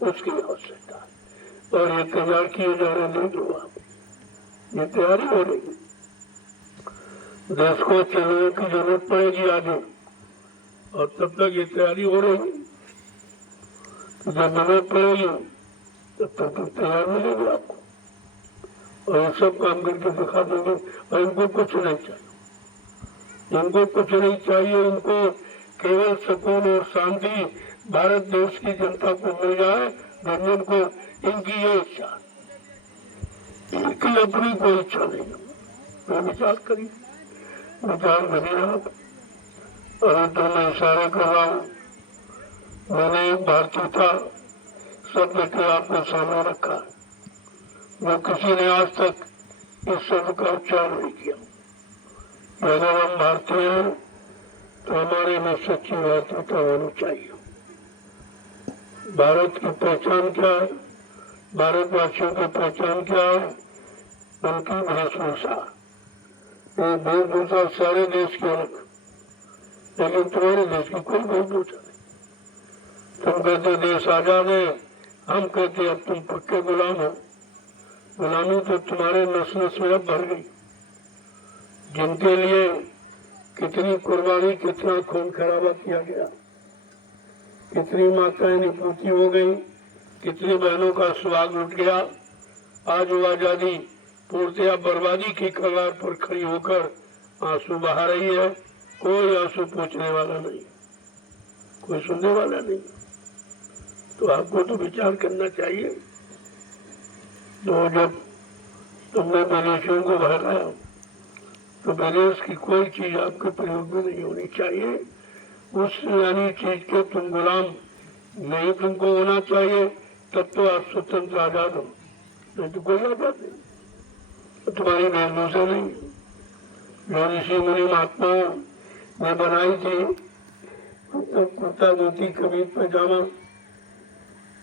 उसकी आवश्यकता है। और ये तैयार किए जा रहे देख लो आप, ये तैयारी हो रही है। देश को चलने की जरूरत पड़ेगी आगे, और तब तक ये तैयारी हो रही है। तो जब जरूरत पड़ेगी तब तक तैयार मिलेगी आपको, और ये सब काम करके दिखा देंगे। और इनको कुछ नहीं चाहिए, इनको कुछ नहीं चाहिए, इनको केवल सुकून और शांति भारत देश की जनता को मिल जाए, दुनिया को, इनकी ये इच्छा, इनकी अपनी कोई इच्छा नहीं है। मैं विचार करिए, विचार करिए आप। अभी तो मैं इशारे कर रहा हूँ, मैंने एक भारतीय था शब्द के आपको सामने रखा, जो किसी ने आज तक इस शब्द का उच्चार नहीं किया। अगर हम भारतीय हैं तो हमारे में सच्ची भारतीयता होनी चाहिए। भारत की पहचान क्या है, भारतवासियों की पहचान क्या है? उनकी वेशभूषा। ये वेशभूषा सारे देश की अलग, लेकिन तुम्हारे देश की कोई वेशभूषा नहीं। तुम कहते देश आजाद है, हम कहते अब तुम पक्के गुलाम हो। गुलामी तो तुम्हारे नस नस में अब भर गई, जिनके लिए कितनी कुर्बानी, कितना खून खराबा किया गया, कितनी माताएं निपूती हो गई, कितनी बहनों का सुहाग उठ गया। आज वो आजादी पूर्णतया बर्बादी की कगार पर खड़ी होकर आंसू बहा रही है। कोई आंसू पूछने वाला नहीं, कोई सुनने वाला नहीं। तो आपको तो विचार करना चाहिए। तो जब तुमने विदेशियों को भगाया तो विदेश की कोई चीज आपके प्रयोग में नहीं होनी चाहिए। उस यानी चीज के तुम गुलाम नहीं तुमको होना चाहिए, तब तो आप स्वतंत्र आजाद हो, नहीं तो कोई आजाद नहीं। तो तुम्हारी वेशभूषा नहीं जो ऋषि मुनि महात्माओं ने बनाई थी, तो कुर्ता धोती कमीज पैजामा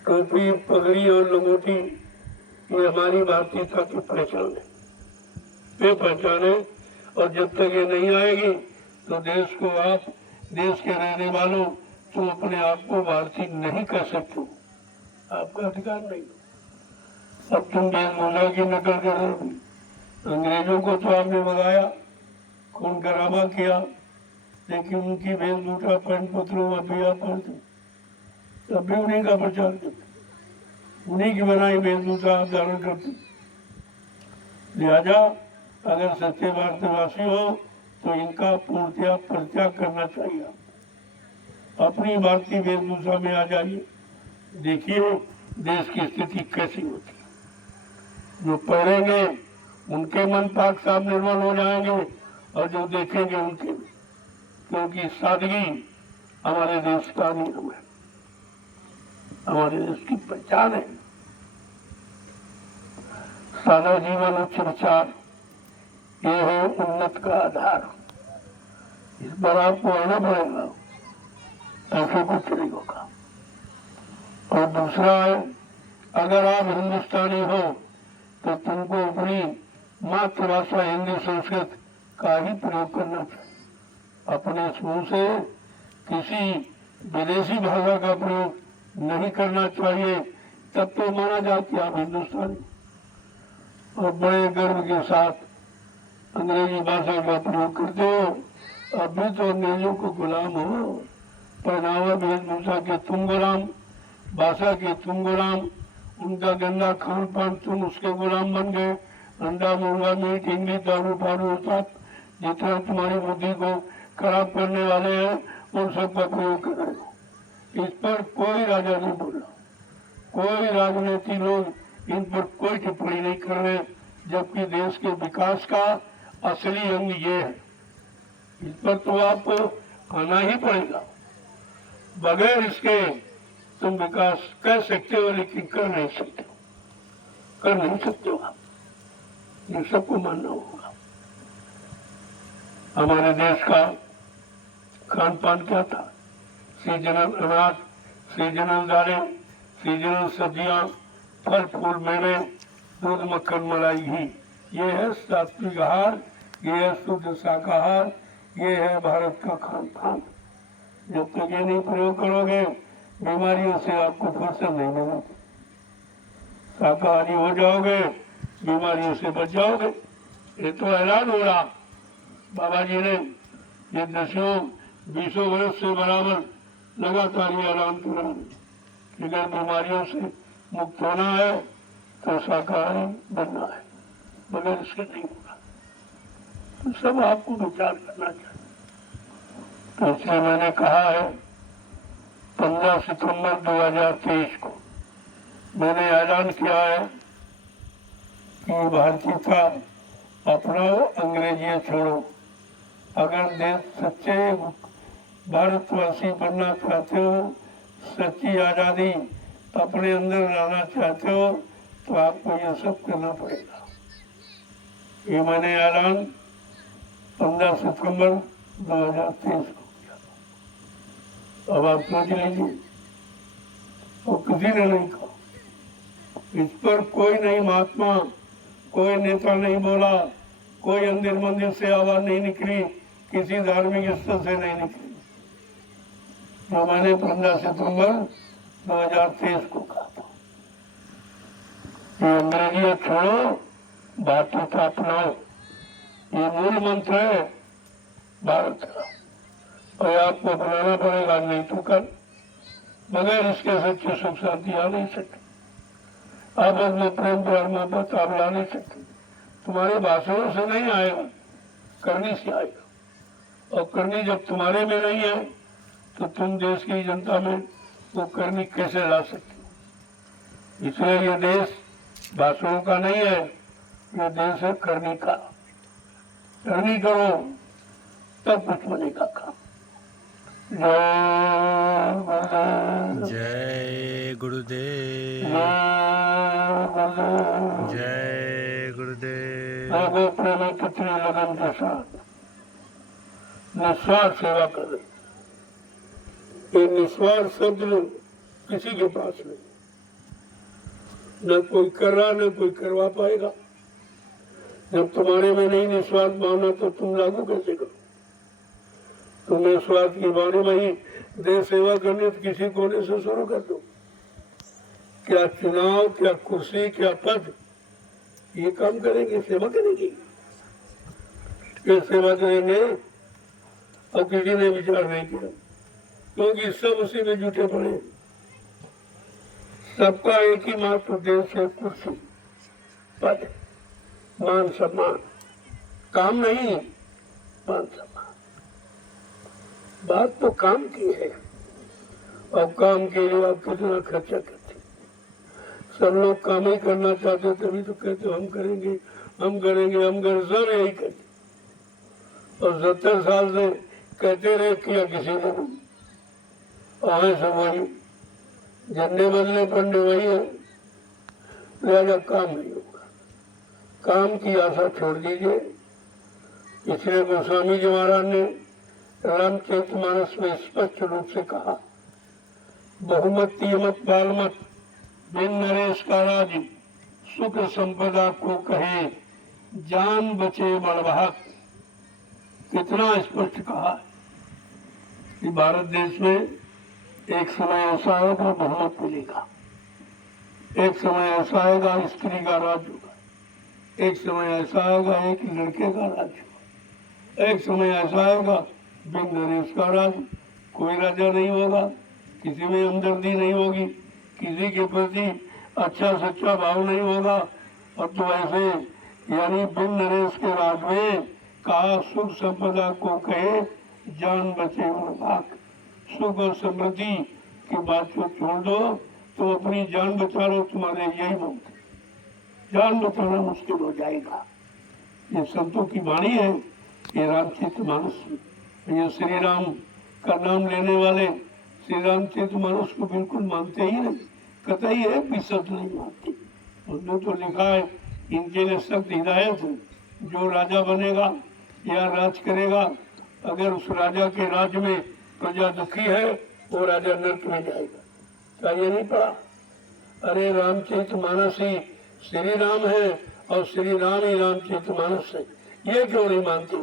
टोपी पगड़ी और लंगोटी, ये हमारी भारतीयता की पहचान है, ये पहचान है। और जब तक ये नहीं आएगी तो देश को आप, देश के रहने वालों, तुम अपने आप को भारतीय नहीं कह सकते, आपका अधिकार नहीं। अब तुम वेशभूषा की नकल कर रहे हो। अंग्रेजों को तो आपने भगाया, खून खराबा किया, लेकिन उनकी वेशभूषा पैंट पत्रों अभी आप पहनते, तब भी उन्हीं का प्रचार करते, उन्हीं की बनाई वेशभूषा आप धारण करते। लिहाजा अगर सच्चे भारतवासी हो तो इनका पूर्णतया परित्याग करना चाहिए। अपनी भारतीय वेशभूषा में आ जाइए, देखिए देश की स्थिति कैसी होती है। जो पढ़ेंगे उनके मन पाक साफ निर्मल हो जाएंगे, और जो देखेंगे उनके, क्योंकि सादगी हमारे देश का नियम है, हमारे देश की पहचान है। सादा जीवन उच्च विचार, ये है उन्नत का आधार। इस पर आपको आना पड़ेगा, ऐसे कुछ नहीं होगा। और दूसरा है, अगर आप हिंदुस्तानी हो तो तुमको अपनी मातृभाषा हिंदी संस्कृत का ही प्रयोग करना चाहिए। अपने मुंह से किसी विदेशी भाषा का प्रयोग नहीं करना चाहिए, तब तो माना जाए कि आप हिंदुस्तानी। और बड़े गर्व के साथ अंग्रेजी भाषा का प्रयोग करते हो। अभी तो अंग्रेजों को गुलाम हो, पहनावा वेशभूषा के तुम गुलाम, भाषा के तुम गुलाम, उनका गंदा खान पान तुम उसके गुलाम बन गए। अंडा मुर्गा मीट इंग्लिश दारू फारू सब जितना तुम्हारी बुद्धि को खराब करने वाले हैं उन सब का प्रयोग कर रहे हो। इस पर कोई राजा नहीं बोला, कोई राजनीति लोग इन पर कोई टिप्पणी नहीं कर रहे, जबकि देश के विकास का असली अंग ये है। इस पर तो आपको आना ही पड़ेगा, बगैर इसके तुम विकास कर सकते हो लेकिन कर नहीं सकते हो, कर नहीं सकते हो आप, ये सबको मानना होगा। हमारे देश का खान पान क्या था? सीजनल अनाज, सीजनल दालें, सीजनल सब्जियां, फल फूल मेवे, दूध मक्खन मलाई घी, ये है सात्विक आहार, ये है शुद्ध शाकाहार, ये है भारत का खान पान। जब तक ये नहीं प्रयोग करोगे बीमारियों से आपको फुर्सत नहीं मिलेगी। शाकाहारी हो जाओगे, बीमारियों से बच जाओगे। ये तो ऐलान हो रहा बाबा जी ने, ये 10-20 वर्ष से बराबर लगातार ये ऐलान कर रहा है कि अगर बीमारियों से मुक्त होना है तो शाकाहारी बनना है, बगैर इसके नहीं होगा। तो सब आपको विचार करना चाहिए। तो इसलिए मैंने कहा है 15 सितंबर 2023 को मैंने ऐलान किया है कि भारतीयता अपनाओ, अंग्रेजी छोड़ो। अगर देश सच्चे भारतवासी बनना चाहते हो, सच्ची आज़ादी अपने अंदर लाना चाहते हो, तो आपको ये सब करना पड़ेगा। ये मैंने ऐलान 15 सितंबर 2023 को किया। अब आप सोच लीजिए, और किसी ने नहीं कहा, इस पर कोई नहीं महात्मा, कोई नेता नहीं बोला, कोई अंदर मंदिर से आवाज नहीं निकली, किसी धार्मिक स्थल से नहीं निकली। जो मैंने 15 सितंबर 2023 को कहा था, ये अंग्रेजी छोड़ो, भारतीयता अपनाओ, ये मूल मंत्र है भारत का, और आपको अपनाना पड़ेगा, नहीं तो कल बगैर इसके सच्चे सुख शांति आ नहीं सकती। आपस में प्रेम प्यार मोहब्बत आप ला नहीं सकते। तुम्हारे भाषणों से नहीं आएगा, करनी से आएगा, और करनी जब तुम्हारे में नहीं है तो तुम देश की जनता में वो करनी कैसे ला सकते हो। इसलिए ये देश भाषणों का नहीं है, ये देश है करनी का। करनी करो तब कुछ बनेगा काम। जय गुरुदेव, जय गुरुदेव। लोगों प्रेमी कितनी लगन के साथ निस्वार्थ सेवा कर रहे। ये निस्वार्थ शब्द किसी के पास नहीं, न कोई कर रहा न कोई करवा पाएगा। जब तुम्हारे में नहीं निस्वार्थ भावना तो तुम लागू कैसे करो। तुम्हें स्वार्थ की भावना में ही देश सेवा करनी तो किसी कोने से शुरू कर दो। क्या चुनाव, क्या कुर्सी, क्या पद, ये काम करेंगे, सेवा करेंगे। ये सेवा करेंगे और किसी ने विचार नहीं किया, क्योंकि सब उसी में जुटे पड़े। सबका एक ही मात्र उद्देश्य है, कुर्सी, पद, मान सम्मान। काम नहीं, मान सम्मान। बात तो काम की है, और काम के लिए आप कितना खर्चा करते। सब लोग काम ही करना चाहते, तभी तो कहते हम करेंगे, हम करेंगे, हम करेंगे, सब यही कहते। और 70 साल से कहते रहे, किया किसी ने नहीं। और सब वही झंडे बदले पंडे वही है, लिहाजा काम नहीं होगा। काम की आशा छोड़ दीजिए। इसलिए गोस्वामी जी महाराज ने रामचरितमानस में स्पष्ट रूप से कहा, बहुमत तीमत बालमत बिन नरेश का राज, सुख संपदा को कहे जान बचे बड़भाग। कितना स्पष्ट कहा है कि भारत देश में एक समय ऐसा आएगा बहुमत मिलेगा, एक समय ऐसा आएगा स्त्री का राज होगा, एक समय ऐसा आएगा एक लड़के का राज होगा, एक समय ऐसा आएगा बिन नरेश का राज, कोई राजा नहीं होगा, किसी में हमदर्दी नहीं होगी, किसी के प्रति अच्छा सच्चा भाव नहीं होगा। और तो ऐसे यानी बिन नरेश के राज में कहा, सुख संपदा को कहे जान बचे भाग। सुख और समृद्धि की बात को छोड़ दो, तो अपनी जान बचा लो, तुम्हारे यही मंत्र। जान बचाना मुश्किल हो जाएगा। ये संतों की वाणी है, ये रामचरितमानस में। ये श्री राम का नाम लेने वाले श्री रामचरितमानस को बिल्कुल मानते ही नहीं, कतई है विशद नहीं मानते। उसमें तो लिखा है, इनके लिए सख्त हिदायत है, जो राजा बनेगा या राज करेगा, अगर उस राजा के राज में प्रजा दुखी है, वो राजा नरक में जाएगा। क्या ये नहीं पढ़ा? अरे रामचरितमानस ही श्री राम है, और श्री राम ही रामचरितमानस है, ये क्यों नहीं मानते?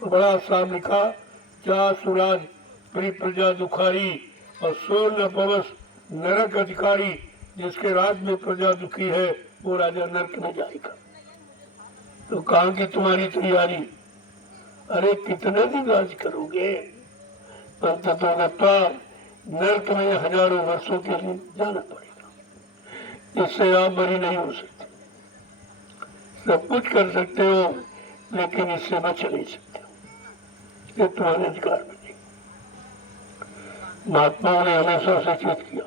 बड़ा साफ लिखा, क्या सुराज प्री प्रजा दुखारी, और स्वर्ण पवस नरक अधिकारी जिसके राज में प्रजा दुखी है वो राजा नरक में जाएगा। तो कहाँ की तुम्हारी तैयारी? अरे कितने दिन राज करोगे? अंततः नरक में हजारों वर्षों के लिए जाना पड़ेगा। इससे आप बरी नहीं हो सकते। सब कुछ कर सकते हो लेकिन इससे बच नहीं सकते हो। ये तुम्हारे अधिकार में नहीं। महात्माओं ने हमेशा सचेत किया।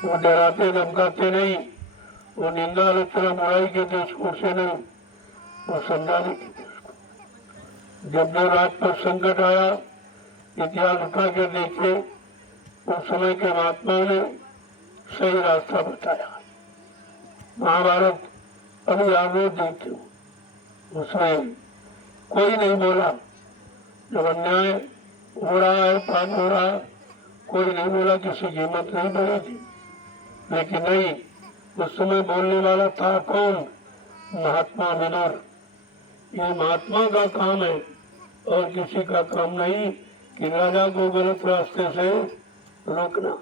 वो डराते धमकाते नहीं, वो निंदा आलोचना बुराई के दृष्टिकोण से नहीं, वो समझाने के दृष्टिकोण। जब जो राज पर संकट आया, इतिहास उठा के देखे, उस समय के महात्माओं ने सही रास्ता बताया। महाभारत अभी आप रोज देखते हो, उसमें कोई नहीं बोला। जब अन्याय हो रहा है, पाप हो रहा, कोई नहीं बोला, किसी की हिम्मत नहीं बढ़ी थी। लेकिन नहीं, उस समय बोलने वाला था कौन? महात्मा विदुर। ये महात्मा का काम है और किसी का काम नहीं कि राजा को गलत रास्ते से रोकना,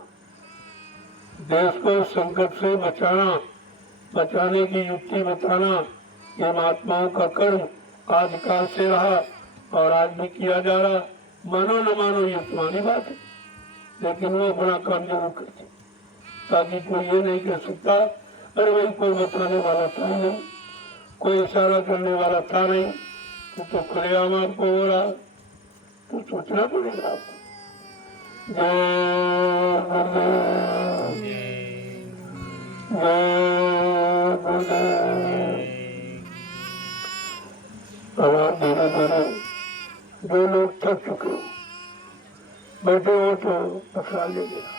देश को संकट से बचाना, बचाने की युक्ति बताना। ये महात्माओं का कर्म आदिकाल से रहा और आज भी किया जा रहा। मानो न मानो ये तुम्हारी बात है, लेकिन वो अपना काम जरूर करते ताकि कोई ये नहीं कह सकता अरे भाई कोई बताने वाला था नहीं, कोई इशारा करने वाला था नहीं, तो खुलेआम आपको हो रहा। तो सोचना पड़ेगा आपको। जय गुरुदेव, जय गुरुदेव। अब धीरे धीरे जो लोग थक चुके हो बैठे हो तो पसरा ले गया,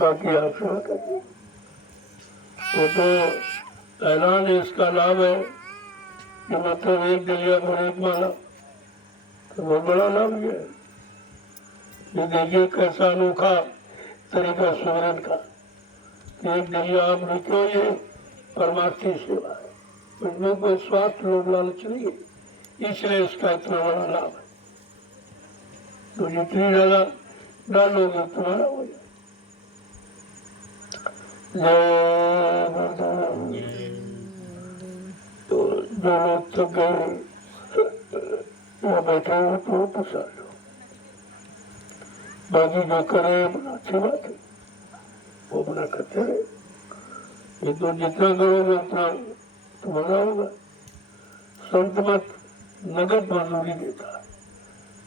बाकी आप सेवा करिए। वो तो ऐलान इसका लाभ है कि मतलब एक दलिया पर एक माला, तो बहुत बड़ा लाभ ये है। ये देखिए कैसा अनोखा तरीका सुमिरन का। एक दलिया आप लिखो, ये परमार्थी सेवा है, उसमें कोई स्वार्थ लोभ लालच नहीं है, इसलिए इसका इतना बड़ा लाभ है। तो जितनी ज्यादा डालोगे तुम्हारा हो जाए। तो जो लोग थक गए या बैठे हो तो पसार लो, बाकी जो करे अपना अच्छी बात है, वो अपना करते रहे। ये तो जितना करोगे उतना तुम्हारा होगा। संत मत नगद मजदूरी देता है,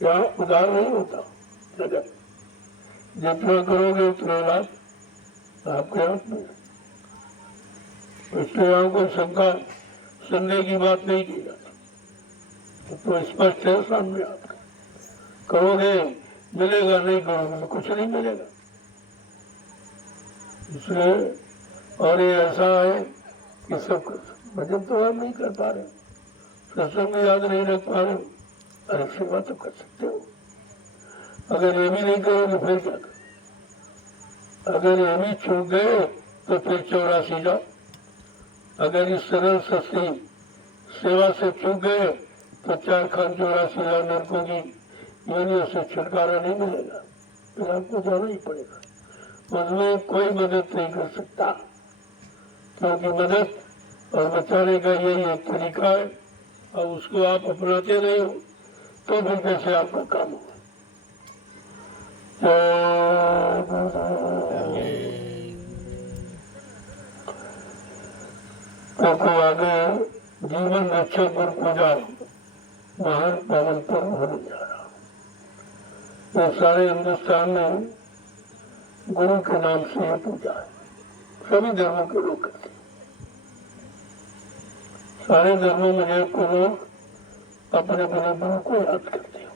यहाँ उधार नहीं होता, नगद। जितना करोगे उतना लाभ आपके हाथ में। इसलिए यहाँ कोई शंका संदेह की बात नहीं की जाती। तो स्पष्ट है सामने आपके। करोगे मिलेगा, नहीं करोगे तो कुछ नहीं मिलेगा। इसलिए और ये ऐसा है कि सब भजन तो आप नहीं कर पा रहे, सत्संग याद नहीं रख पा रहे, अरे सेवा तो कर सकते हो। अगर ये भी नहीं करोगे फिर क्या करो? अगर ये भी छूट गए तो फिर 84 जाओ। अगर इस सरल सस्ती सेवा से चूक गए तो 4 खान 84 नरकों की योनियों से छुटकारा नहीं मिलेगा, फिर आपको जाना ही पड़ेगा। उसमें कोई मदद नहीं कर सकता, क्योंकि मदद और बचाने का यही एक तरीका है, और उसको आप अपनाते नहीं हो तो फिर कैसे आपका काम होगा। तो आगे जीवन रक्षक गुरु पूजा महान पावन पर्व होने जा रहा। तो सारे हिंदुस्तान में गुरु के नाम से यह पूजा है, सभी धर्मों के लोग करते हैं। सारे धर्मों में को लोग अपने अपने गुरु को याद करते हैं।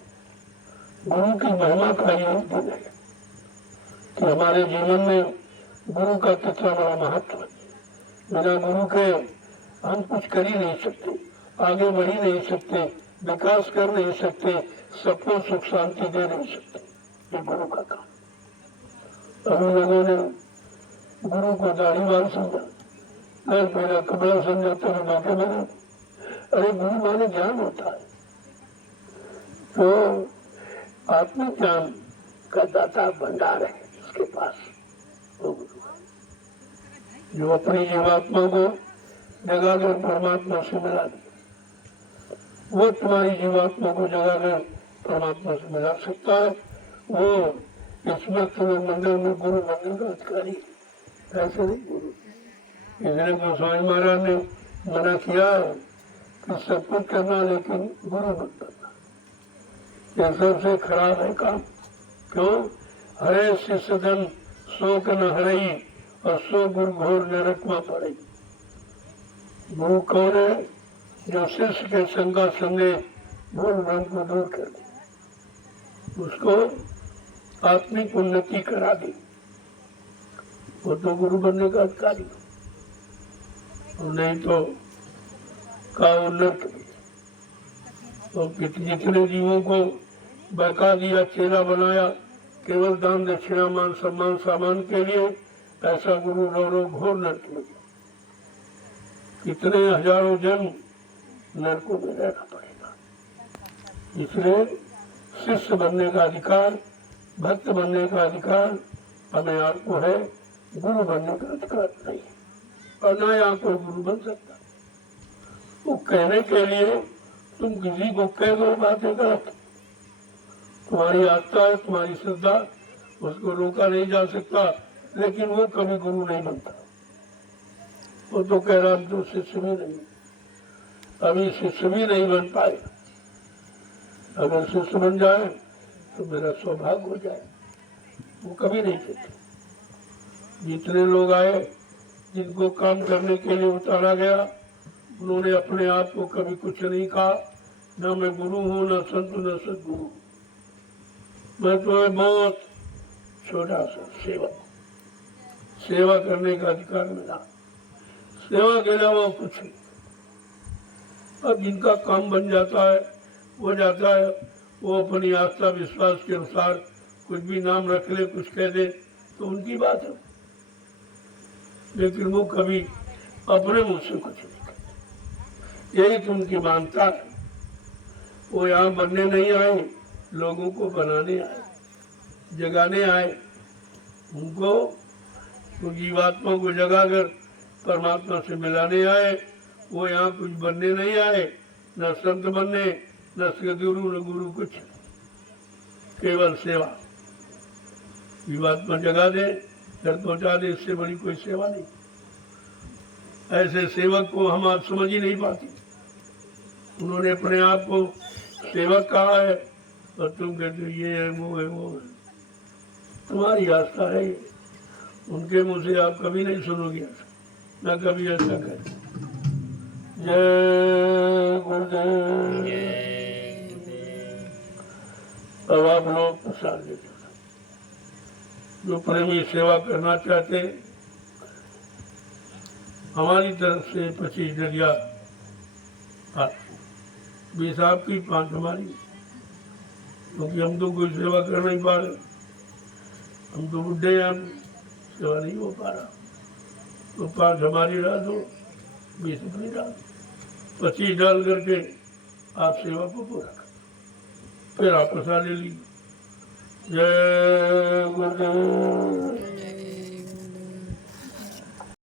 गुरु की महिमा का ये दिन है कि हमारे जीवन में गुरु का कितना बड़ा महत्व है। बिना गुरु के हम कुछ कर ही नहीं सकते, आगे बढ़ ही नहीं सकते, विकास कर नहीं सकते, सबको सुख शांति दे नहीं सकते। ये गुरु का काम। अभी लोगों ने गुरु को दाढ़ीवाल समझा, मैं मेरा कपड़ा समझाते हैं बाकी मैंने, अरे गुरु माने ज्ञान होता है। तो आत्मिक ज्ञान का दाता भंडार है इसके पास, वो गुरु है जो अपनी जीवात्मा को जगाकर परमात्मा से मिला दे। वो तुम्हारी जीवात्मा को जगाकर परमात्मा से मिला सकता है। वो इसमें तुम्हें मंदिर में गुरु बनने का अधिकारी है, ऐसे नहीं गुरु। इसलिए गोस्वामी महाराज ने मना किया है कि सब कुछ करना लेकिन गुरु मत बनना, ये सबसे खराब है काम। क्यों? हरे शिष्य धन शोक न हरई और सो गुरु घोर नरक में पड़े। गुरु कौन है? जो शिष्य के संगा संगे भूल भ्रम को दूर कर दे, उसको आत्मिक उन्नति करा दे, वो तो गुरु बनने का अधिकारी। नहीं तो का उन्नत तो जितने जीवों को बहका दिया, चेला बनाया केवल दान दक्षिणा मान सम्मान सामान के लिए, ऐसा गुरु रो घोर नरक में गया। कितने हजारों जन्म नरकों में रहना पड़ेगा। इसलिए शिष्य बनने का अधिकार, भक्त बनने का अधिकार हमें आपको है, गुरु बनने का अधिकार नहीं है। और न यहाँ कोई गुरु बन सकता। वो कहने के लिए तुम किसी को कह दो बातें गलत, तुम्हारी आस्था है, तुम्हारी श्रद्धा, उसको रोका नहीं जा सकता, लेकिन वो कभी गुरु नहीं बनता। वो तो कह रहा तो शिष्य भी नहीं, अभी शिष्य भी नहीं बन पाए। अगर शिष्य बन जाए तो मेरा सौभाग्य हो जाए, वो कभी नहीं कहते। जितने लोग आए जिनको काम करने के लिए उतारा गया, उन्होंने अपने आप को कभी कुछ नहीं कहा, न मैं गुरु हूँ, न संत, न सदगुरु। मैं तो बहुत छोटा सा सेवक, सेवा करने का अधिकार मिला, सेवा के अलावा कुछ नहीं। अब जिनका काम बन जाता है वो जाता है, वो अपनी आस्था विश्वास के अनुसार कुछ भी नाम रख ले, कुछ कह दे तो उनकी बात है, लेकिन वो कभी अपने मुंह से कुछ नहीं कहते। यही तो उनकी मानता है। वो यहाँ बनने नहीं आए, लोगों को बनाने आए, जगाने आए। उनको तो जीवात्मा को जगाकर परमात्मा से मिलाने आए। वो यहाँ कुछ बनने नहीं आए, न संत बनने, न सदगुरु, न गुरु, कुछ, केवल सेवा। जीवात्मा जगा दे, घर पहुंचा दे, इससे बड़ी कोई सेवा नहीं। ऐसे सेवक को हम आप समझ ही नहीं पाते। उन्होंने अपने आप को सेवक कहा है और तुम कहते हो ये है, वो है, वो है। तुम्हारी आस्था है, उनके मुंह से आप कभी नहीं सुनोगे ऐसा, न कभी ऐसा करें। जय गुरुदेव। अब आप लोग प्रसाद देते, जो प्रेमी सेवा करना चाहते, हमारी तरफ से 25 डलिया 20 आपकी, 5 हमारी, क्योंकि हम तो कोई सेवा कर नहीं पा रहे, हम तो बुढ़े हैं, हम सेवा नहीं हो पा रहा। तो 5 हमारी डाल दो, 20 अपनी डाल, 25 डाल करके आप सेवा को पूरा कर, फिर आप प्रसाद ले लीजिए। जय गुरुदेव।